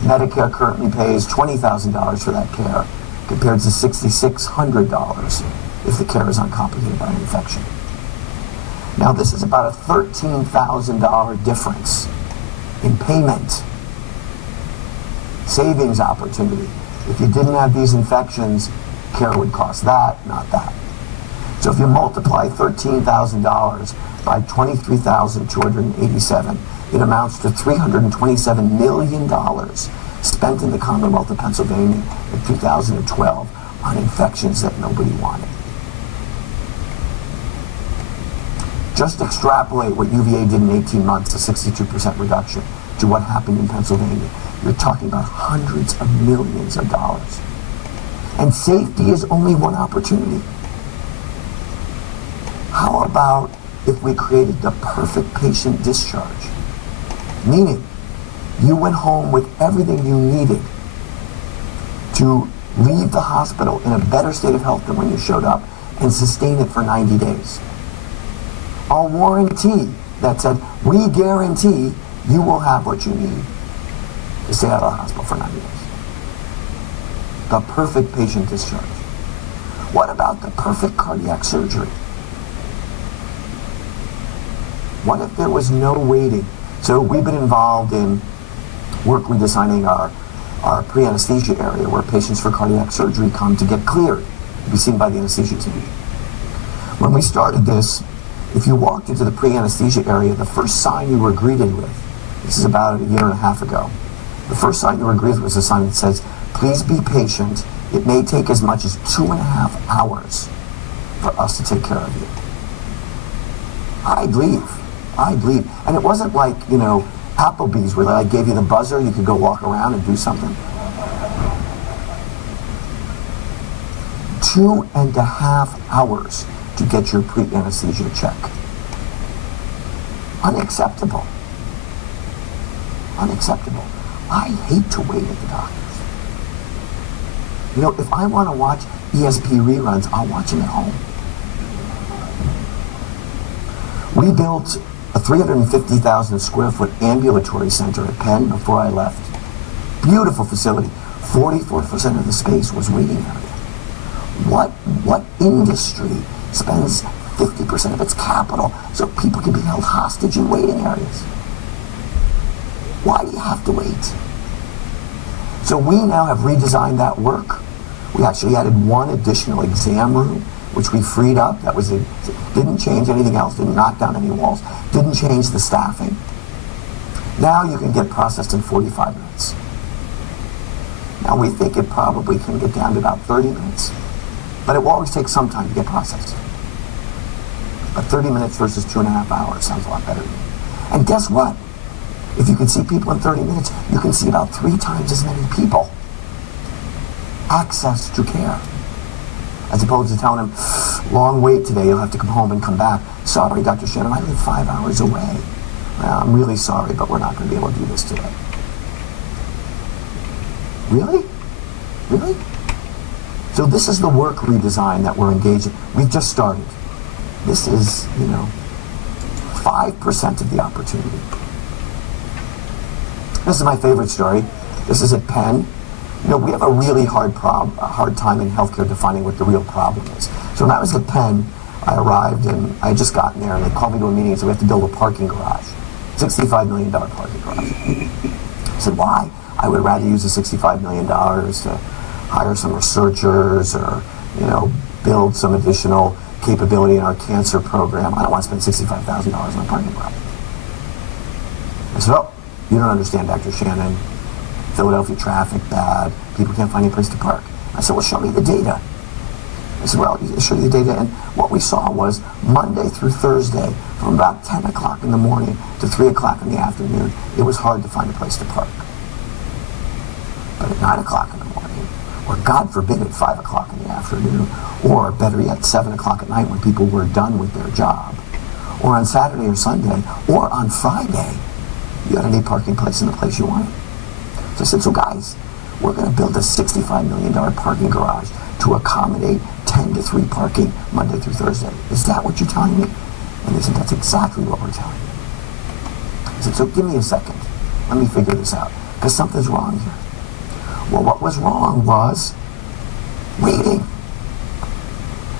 Medicare currently pays $20,000 for that care, compared to $6,600 if the care is uncomplicated by an infection. Now, this is about a $13,000 difference in payment. Savings opportunity. If you didn't have these infections, care would cost that, not that. So if you multiply $13,000 by 23,287. It amounts to $327 million spent in the Commonwealth of Pennsylvania in 2012 on infections that nobody wanted. Just extrapolate what UVA did in 18 months, a 62% reduction, to what happened in Pennsylvania. You're talking about hundreds of millions of dollars. And safety is only one opportunity. How about if we created the perfect patient discharge? Meaning, you went home with everything you needed to leave the hospital in a better state of health than when you showed up and sustain it for 90 days. A warranty that said, we guarantee you will have what you need to stay out of the hospital for 90 days. The perfect patient discharge. What about the perfect cardiac surgery? What if there was no waiting? So we've been involved in work redesigning our pre-anesthesia area where patients for cardiac surgery come to get cleared to be seen by the anesthesia team. When we started this, if you walked into the pre-anesthesia area, the first sign you were greeted with, this is about a year and a half ago, the first sign you were greeted with was a sign that says, please be patient. It may take as much as 2.5 hours for us to take care of you. I'd leave. And it wasn't like, Applebee's where I gave you the buzzer, you could go walk around and do something. 2.5 hours to get your pre-anesthesia check. Unacceptable. I hate to wait at the doctor's. If I want to watch ESP reruns, I'll watch them at home. We built a 350,000 square foot ambulatory center at Penn before I left. Beautiful facility. 44% of the space was waiting area. What industry spends 50% of its capital so people can be held hostage in waiting areas? Why do you have to wait? So we now have redesigned that work. We actually added one additional exam room, which we freed up. That was it. Didn't change anything else, didn't knock down any walls, didn't change the staffing. Now you can get processed in 45 minutes. Now we think it probably can get down to about 30 minutes. But it will always take some time to get processed. But 30 minutes versus 2.5 hours sounds a lot better to me. And guess what? If you can see people in 30 minutes, you can see about 3 times as many people. Access to care. As opposed to telling them, long wait today, you'll have to come home and come back. Sorry, Dr. Shannon, I live 5 hours away. Well, I'm really sorry, but we're not going to be able to do this today. Really? So this is the work redesign that we're engaged in. We've just started. This is, 5% of the opportunity. This is my favorite story. This is at Penn. We have a really hard time in healthcare defining what the real problem is. So when I was at Penn, I arrived and I had just gotten there and they called me to a meeting and said, we have to build a parking garage. $65 million parking garage. I said, why? I would rather use the $65 million to hire some researchers or, build some additional capability in our cancer program. I don't want to spend $65,000 on a parking garage. I said, oh, you don't understand, Dr. Shannon. Philadelphia traffic bad. People can't find any place to park. I said, well, show me the data. I said, well, I'll show you the data. And what we saw was Monday through Thursday, from about 10 o'clock in the morning to 3 o'clock in the afternoon, it was hard to find a place to park. But at 9 o'clock in the morning, or God forbid at 5 o'clock in the afternoon, or better yet, 7 o'clock at night when people were done with their job, or on Saturday or Sunday, or on Friday, you had any parking place in the place you wanted. So I said, so guys, we're going to build a $65 million parking garage to accommodate 10 to 3 parking Monday through Thursday. Is that what you're telling me? And they said, that's exactly what we're telling you. I said, so give me a second. Let me figure this out, because something's wrong here. Well, what was wrong was waiting.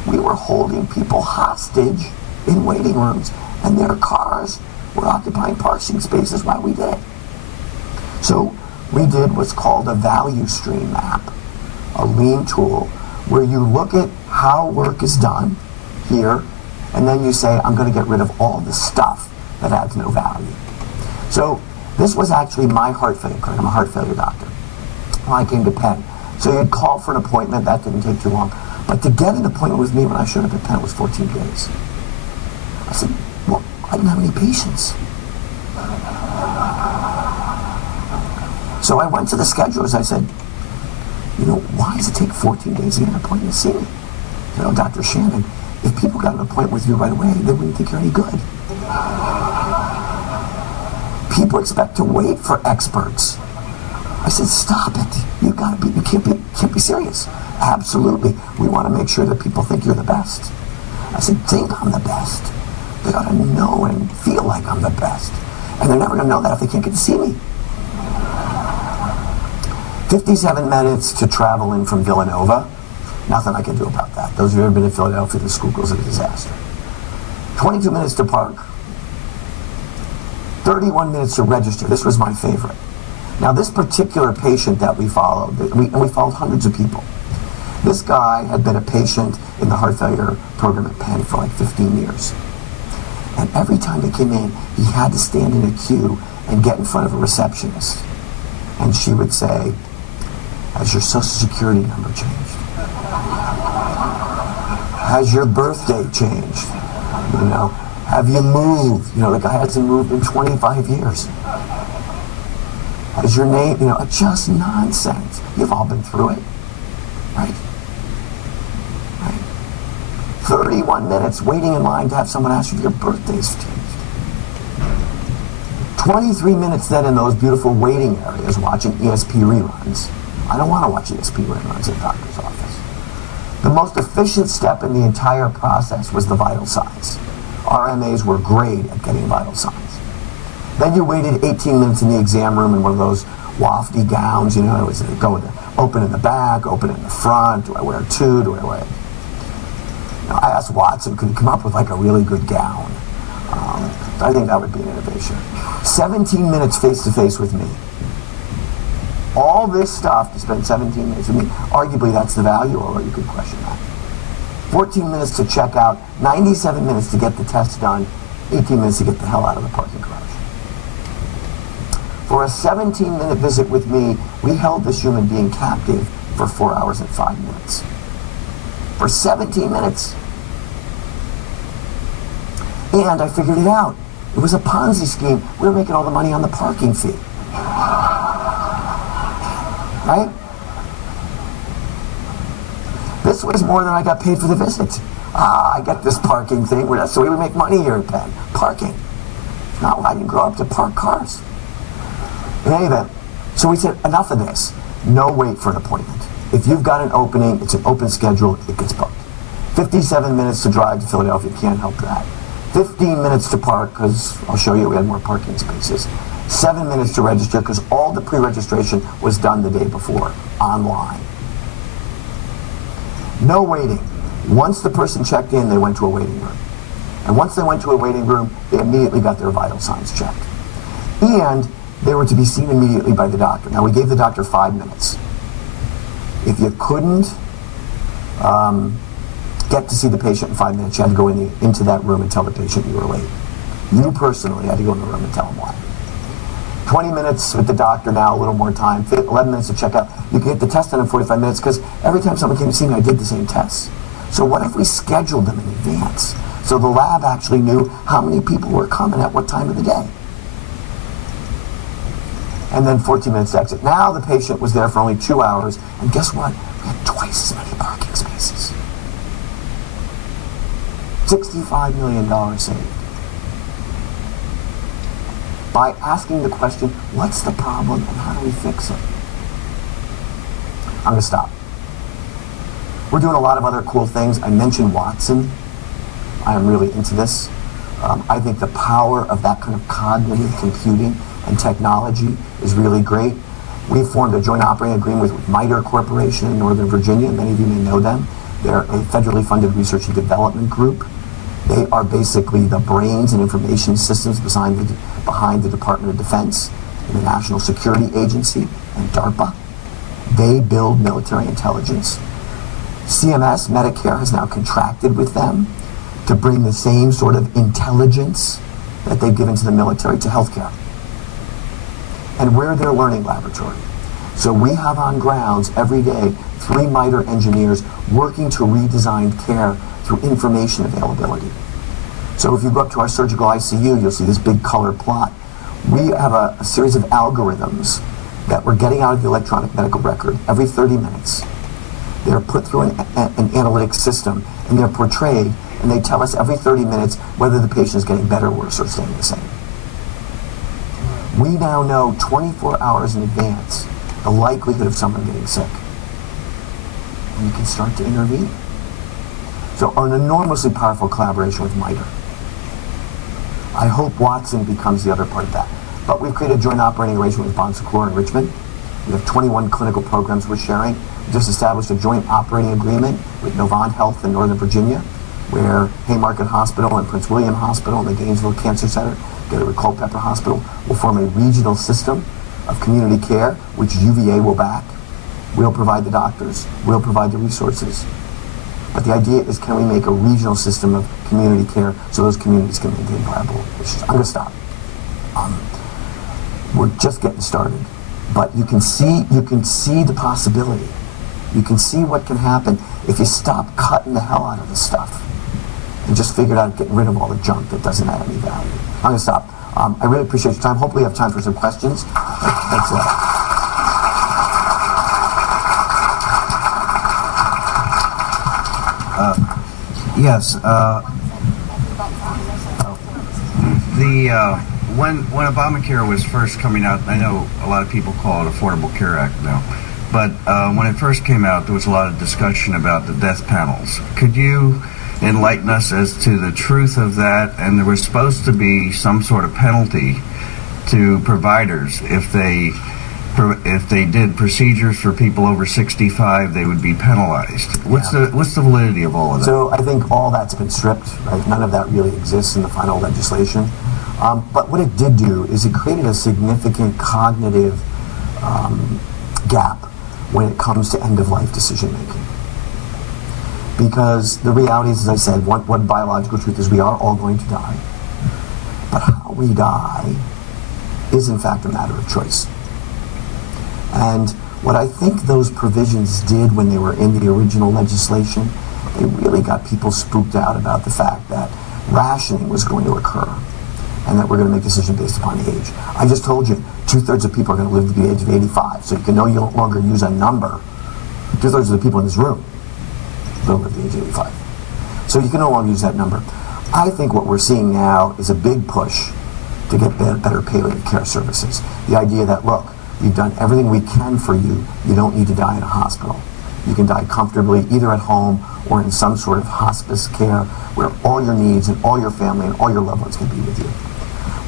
We were holding people hostage in waiting rooms, and their cars were occupying parking spaces while we did. So we did what's called a value stream map, a lean tool, where you look at how work is done here and then you say, I'm going to get rid of all the stuff that adds no value. So this was actually my heart failure clinic. I'm a heart failure doctor when I came to Penn. So you'd call for an appointment. That didn't take too long. But to get an appointment with me when I showed up at Penn was 14 days. I said, well, I didn't have any patients. So I went to the schedulers. I said, you know, why does it take 14 days to get an appointment to see me? You know, Dr. Shannon, if people got an appointment with you right away, they wouldn't think you're any good. People expect to wait for experts. I said, stop it. You can't be serious. Absolutely. We want to make sure that people think you're the best. I said, think I'm the best. They ought to know and feel like I'm the best. And they're never going to know that if they can't get to see me. 57 minutes to travel in from Villanova. Nothing I can do about that. Those who have ever been to Philadelphia, the Schuylkill's a disaster. 22 minutes to park. 31 minutes to register. This was my favorite. Now, this particular patient that we followed, and we followed hundreds of people. This guy had been a patient in the heart failure program at Penn for like 15 years. And every time he came in, he had to stand in a queue and get in front of a receptionist. And she would say, has your social security number changed? Has your birthday changed? You know, have you moved? You know, the guy hasn't moved in 25 years. Has your name, you know, just nonsense. You've all been through it, right? 31 minutes waiting in line to have someone ask you if your birthday's changed. 23 minutes then in those beautiful waiting areas watching ESP reruns. I don't want to watch ESP reruns in a doctor's office. The most efficient step in the entire process was the vital signs. RMAs were great at getting vital signs. Then you waited 18 minutes in the exam room in one of those wafty gowns, you know, it was open in the back, open in the front, do I wear two, do I wear... You know, I asked Watson, could he come up with like a really good gown? I think that would be an innovation. 17 minutes face-to-face with me. All this stuff to spend 17 minutes with me, arguably that's the value, although you could question that. 14 minutes to check out, 97 minutes to get the test done, 18 minutes to get the hell out of the parking garage. For a 17-minute visit with me, we held this human being captive for 4 hours and 5 minutes. For 17 minutes. And I figured it out. It was a Ponzi scheme. We were making all the money on the parking fee. Right? This was more than I got paid for the visit. I get this parking thing. That's the way we make money here at Penn. Parking. It's not why I didn't grow up to park cars. In any event, so we said, enough of this. No wait for an appointment. If you've got an opening, it's an open schedule, it gets booked. 57 minutes to drive to Philadelphia, can't help that. 15 minutes to park, because I'll show you we had more parking spaces. 7 minutes to register, because all the pre-registration was done the day before, online. No waiting. Once the person checked in, they went to a waiting room. And once they went to a waiting room, they immediately got their vital signs checked. And they were to be seen immediately by the doctor. Now, we gave the doctor 5 minutes. If you couldn't get to see the patient in 5 minutes, you had to go into that room and tell the patient you were late. You personally had to go in the room and tell them why. 20 minutes with the doctor now, a little more time. 11 minutes to check out. You could get the test done in 45 minutes because every time someone came to see me, I did the same tests. So what if we scheduled them in advance? So the lab actually knew how many people were coming at what time of the day. And then 14 minutes to exit. Now the patient was there for only 2 hours, and guess what? We had twice as many parking spaces. $65 million saved. By asking the question, what's the problem and how do we fix it? I'm going to stop. We're doing a lot of other cool things. I mentioned Watson. I am really into this. I think the power of that kind of cognitive computing and technology is really great. We formed a joint operating agreement with MITRE Corporation in Northern Virginia. Many of you may know them. They're a federally funded research and development group. They are basically the brains and information systems behind the Department of Defense and the National Security Agency and DARPA. They build military intelligence. CMS, Medicare, has now contracted with them to bring the same sort of intelligence that they've given to the military to healthcare. And we're their learning laboratory. So we have on grounds every day 3 MITRE engineers working to redesign care through information availability. So if you go up to our surgical ICU, you'll see this big color plot. We have a series of algorithms that we're getting out of the electronic medical record every 30 minutes. They're put through an analytic system, and they're portrayed, and they tell us every 30 minutes whether the patient is getting better, worse, or staying the same. We now know 24 hours in advance the likelihood of someone getting sick. And you can start to intervene. So an enormously powerful collaboration with MITRE. I hope Watson becomes the other part of that. But we've created a joint operating arrangement with Bon Secours in Richmond. We have 21 clinical programs we're sharing. We just established a joint operating agreement with Novant Health in Northern Virginia, where Haymarket Hospital and Prince William Hospital and the Gainesville Cancer Center, together with Culpeper Hospital, will form a regional system of community care, which UVA will back. We'll provide the doctors. We'll provide the resources. But the idea is, can we make a regional system of community care so those communities can maintain viable issues? I'm going to stop. We're just getting started. But you can see the possibility. You can see what can happen if you stop cutting the hell out of this stuff and just figure out getting rid of all the junk that doesn't add any value. I'm going to stop. I really appreciate your time. Hopefully you have time for some questions. Thanks a lot. Yes. When Obamacare was first coming out, I know a lot of people call it Affordable Care Act now, but when it first came out, there was a lot of discussion about the death panels. Could you enlighten us as to the truth of that? And there was supposed to be some sort of penalty to providers if they did procedures for people over 65, they would be penalized. What's the validity of all of that? So I think all that's been stripped, right? None of that really exists in the final legislation. But what it did do is it created a significant cognitive gap when it comes to end-of-life decision-making. Because the reality is, as I said, one biological truth is we are all going to die. But how we die is, in fact, a matter of choice. And what I think those provisions did when they were in the original legislation, they really got people spooked out about the fact that rationing was going to occur and that we're going to make decisions based upon age. I just told you, 2/3 of people are going to live to the age of 85, so you can no longer use a number. 2/3 of the people in this room will live to the age of 85. So you can no longer use that number. I think what we're seeing now is a big push to get better palliative care services. The idea that, look, we've done everything we can for you. You don't need to die in a hospital. You can die comfortably either at home or in some sort of hospice care where all your needs and all your family and all your loved ones can be with you.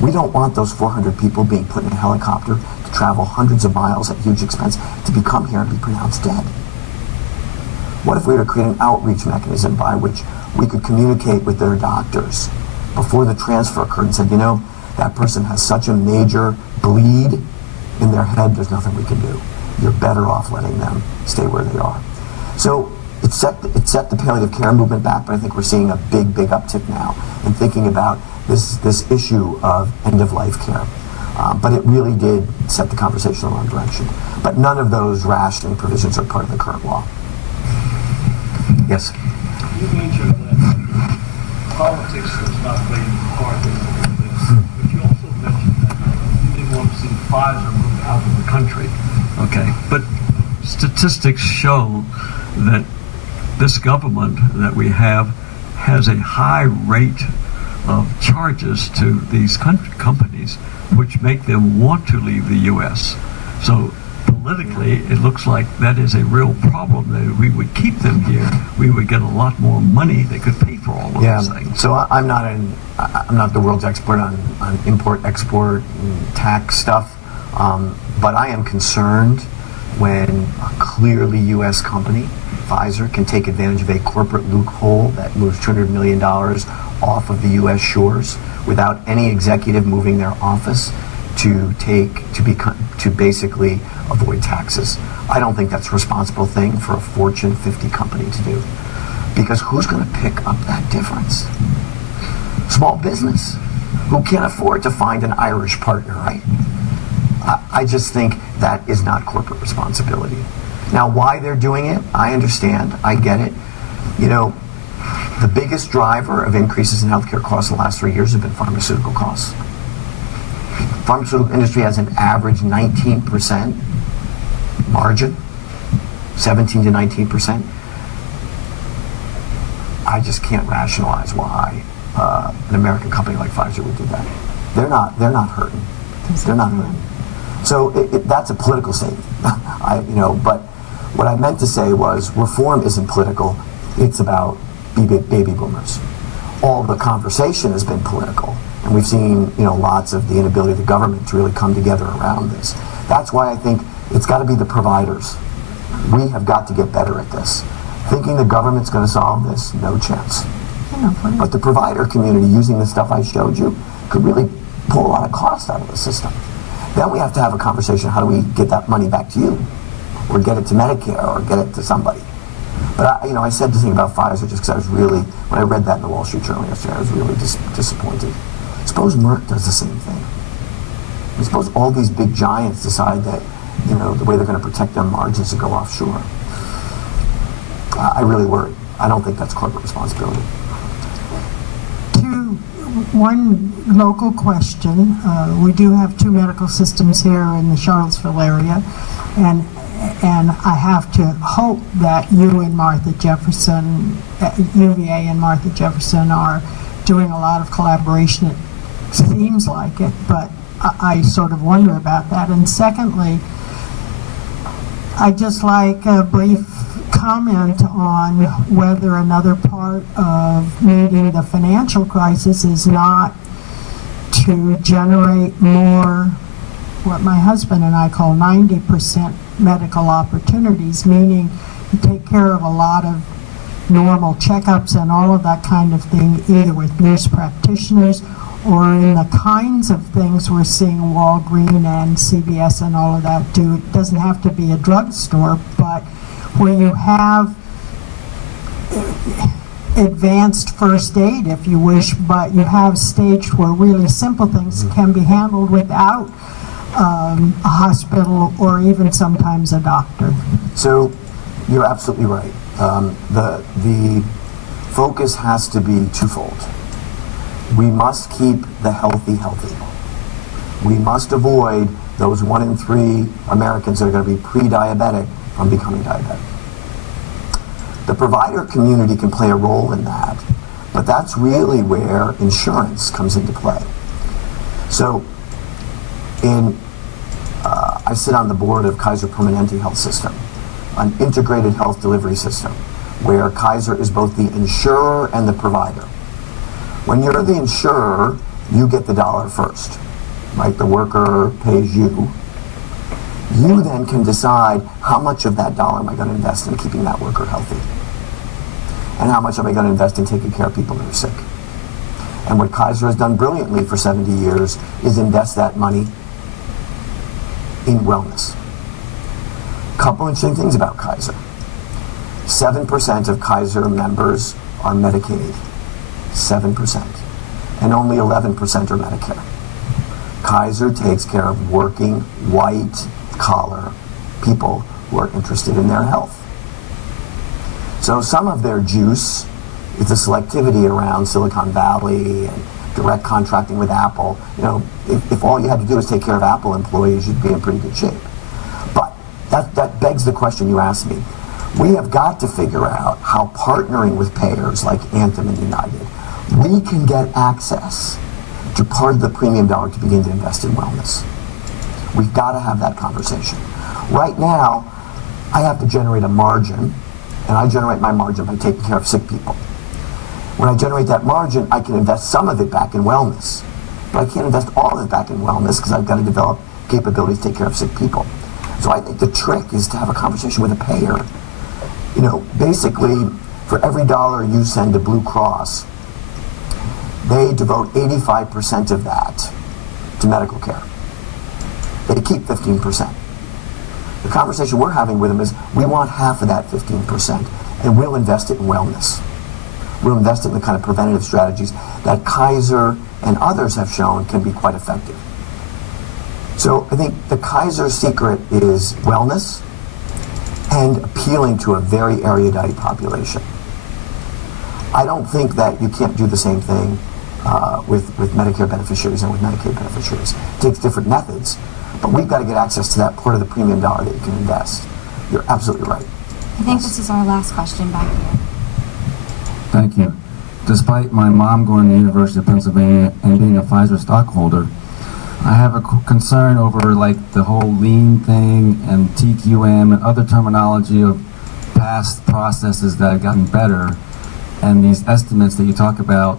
We don't want those 400 people being put in a helicopter to travel hundreds of miles at huge expense to come here and be pronounced dead. What if we were to create an outreach mechanism by which we could communicate with their doctors before the transfer occurred and said, you know, that person has such a major bleed in their head, there's nothing we can do. You're better off letting them stay where they are. So it set the palliative care movement back, but I think we're seeing a big uptick now in thinking about this issue of end-of-life care. But it really did set the conversation in the wrong direction. But none of those rationing provisions are part of the current law. Yes? You mentioned that politics does not play a part in all this, but you also mentioned that you didn't want to see Pfizer move out of the country. Okay, but statistics show that this government that we have has a high rate of charges to these companies which make them want to leave the U.S. So politically, it looks like that is a real problem. That we would keep them here, we would get a lot more money. They could pay for all of those things. So I'm not the world's expert on import, export, and tax stuff, but I am concerned when a clearly U.S. company, Pfizer, can take advantage of a corporate loophole that moves $200 million off of the U.S. shores without any executive moving their office to basically avoid taxes. I don't think that's a responsible thing for a Fortune 50 company to do. Because who's going to pick up that difference? Small business, who can't afford to find an Irish partner, right? I just think that is not corporate responsibility. Now, why they're doing it, I understand, I get it. You know, the biggest driver of increases in healthcare costs in the last 3 years have been pharmaceutical costs. Pharmaceutical industry has an average 19% margin, 17 to 19%. I just can't rationalize why an American company like Pfizer would do that. They're not hurting. They're not hurting. So that's a political statement. But what I meant to say was reform isn't political. It's about baby boomers. All the conversation has been political, and we've seen lots of the inability of the government to really come together around this. That's why I think it's got to be the providers. We have got to get better at this. Thinking the government's going to solve this, no chance. But the provider community, using the stuff I showed you, could really pull a lot of cost out of the system. Then we have to have a conversation, how do we get that money back to you? Or get it to Medicare, or get it to somebody. But I said the thing about Pfizer just because I was really, when I read that in the Wall Street Journal yesterday, I was really disappointed. Suppose Merck does the same thing. And suppose all these big giants decide that, the way they're going to protect their margins to go offshore. I really worry. I don't think that's corporate responsibility. One local question. We do have 2 medical systems here in the Charlottesville area, and I have to hope that you and Martha Jefferson, UVA and Martha Jefferson, are doing a lot of collaboration. It seems like it, but I sort of wonder about that. And secondly, I'd just like a brief comment on whether another part of meeting the financial crisis is not to generate more, what my husband and I call 90% medical opportunities, meaning you take care of a lot of normal checkups and all of that kind of thing, either with nurse practitioners or in the kinds of things we're seeing Walgreens and CVS and all of that do. It doesn't have to be a drugstore, but where you have advanced first aid, if you wish, but you have staged where really simple things can be handled without a hospital or even sometimes a doctor. So you're absolutely right. The focus has to be twofold. We must keep the healthy healthy. We must avoid those 1 in 3 Americans that are going to be pre-diabetic from becoming diabetic. The provider community can play a role in that, but that's really where insurance comes into play. So I sit on the board of Kaiser Permanente Health System, an integrated health delivery system where Kaiser is both the insurer and the provider. When you're the insurer, you get the dollar first, right? The worker pays you. You then can decide how much of that dollar am I going to invest in keeping that worker healthy, and how much am I going to invest in taking care of people that are sick. And what Kaiser has done brilliantly for 70 years is invest that money in wellness. Couple interesting things about Kaiser. 7% of Kaiser members are Medicaid. 7%. And only 11% are Medicare. Kaiser takes care of working, white-collar people who are interested in their health. So some of their juice is the selectivity around Silicon Valley and direct contracting with Apple. If all you had to do is take care of Apple employees, you'd be in pretty good shape. But that begs the question you asked me. We have got to figure out how partnering with payers like Anthem and United, we can get access to part of the premium dollar to begin to invest in wellness. We've got to have that conversation. Right now, I have to generate a margin, and I generate my margin by taking care of sick people. When I generate that margin, I can invest some of it back in wellness. But I can't invest all of it back in wellness because I've got to develop capabilities to take care of sick people. So I think the trick is to have a conversation with a payer. Basically, for every dollar you send to Blue Cross, they devote 85% of that to medical care. They keep 15%. The conversation we're having with them is, we want half of that 15%, and we'll invest it in wellness. We'll invest it in the kind of preventative strategies that Kaiser and others have shown can be quite effective. So I think the Kaiser secret is wellness and appealing to a very erudite population. I don't think that you can't do the same thing with Medicare beneficiaries and with Medicaid beneficiaries. It takes different methods, but we've got to get access to that part of the premium dollar that you can invest. You're absolutely right. I think this is our last question back here. Thank you. Despite my mom going to the University of Pennsylvania and being a Pfizer stockholder, I have a concern over like the whole lean thing and TQM and other terminology of past processes that have gotten better, and these estimates that you talk about.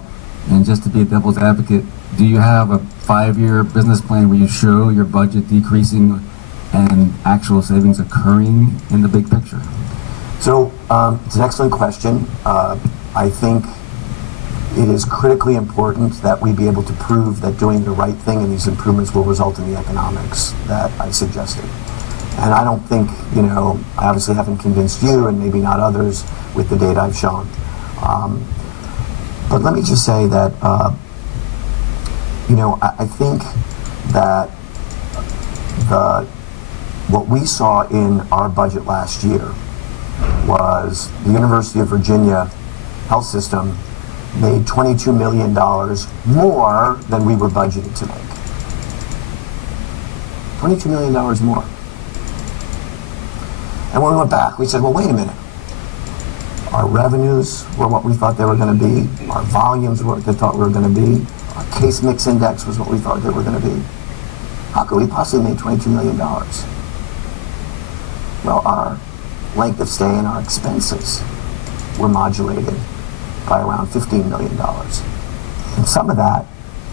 And just to be a devil's advocate, do you have a 5-year business plan where you show your budget decreasing and actual savings occurring in the big picture? So it's an excellent question. I think it is critically important that we be able to prove that doing the right thing and these improvements will result in the economics that I suggested. And I don't think, I obviously haven't convinced you and maybe not others with the data I've shown. But let me just say that, I think that what we saw in our budget last year was the University of Virginia health system made $22 million more than we were budgeted to make. $22 million more. And when we went back, we said, well, wait a minute. Our revenues were what we thought they were going to be. Our volumes were what they thought we were going to be. Our case mix index was what we thought they were going to be. How could we possibly make $22 million? Well, our length of stay and our expenses were modulated by around $15 million. And some of that,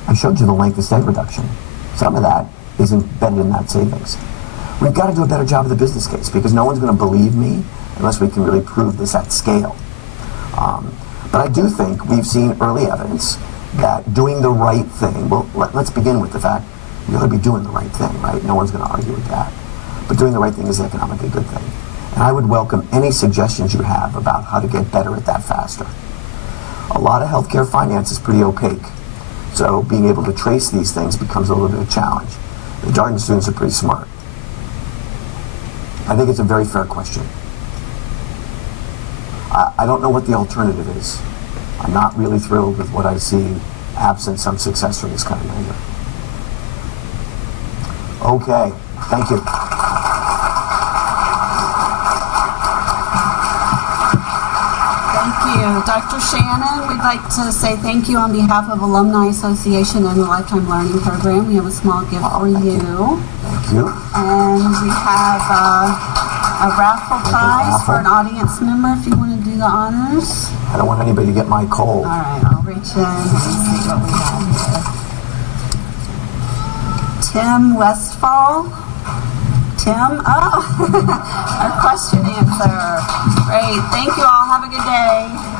I showed you the length of stay reduction. Some of that is embedded in that savings. We've got to do a better job of the business case because no one's going to believe me unless we can really prove this at scale. But I do think we've seen early evidence that doing the right thing, well, let's begin with the fact we ought to be doing the right thing, right? No one's going to argue with that. But doing the right thing is economically a good thing. And I would welcome any suggestions you have about how to get better at that faster. A lot of healthcare finance is pretty opaque. So being able to trace these things becomes a little bit of a challenge. The Darden students are pretty smart. I think it's a very fair question. I don't know what the alternative is. I'm not really thrilled with what I see absent some success from this kind of measure. Okay, thank you. Thank you. Dr. Shannon, we'd like to say thank you on behalf of Alumni Association and the Lifetime Learning Program. We have a small gift for you. Thank you. And we have a raffle prize for an audience member if you want to do the honors. I don't want anybody to get my cold. All right, I'll reach in and see what we have here. Tim Westfall. Tim, our question answer. Great, thank you all. Have a good day.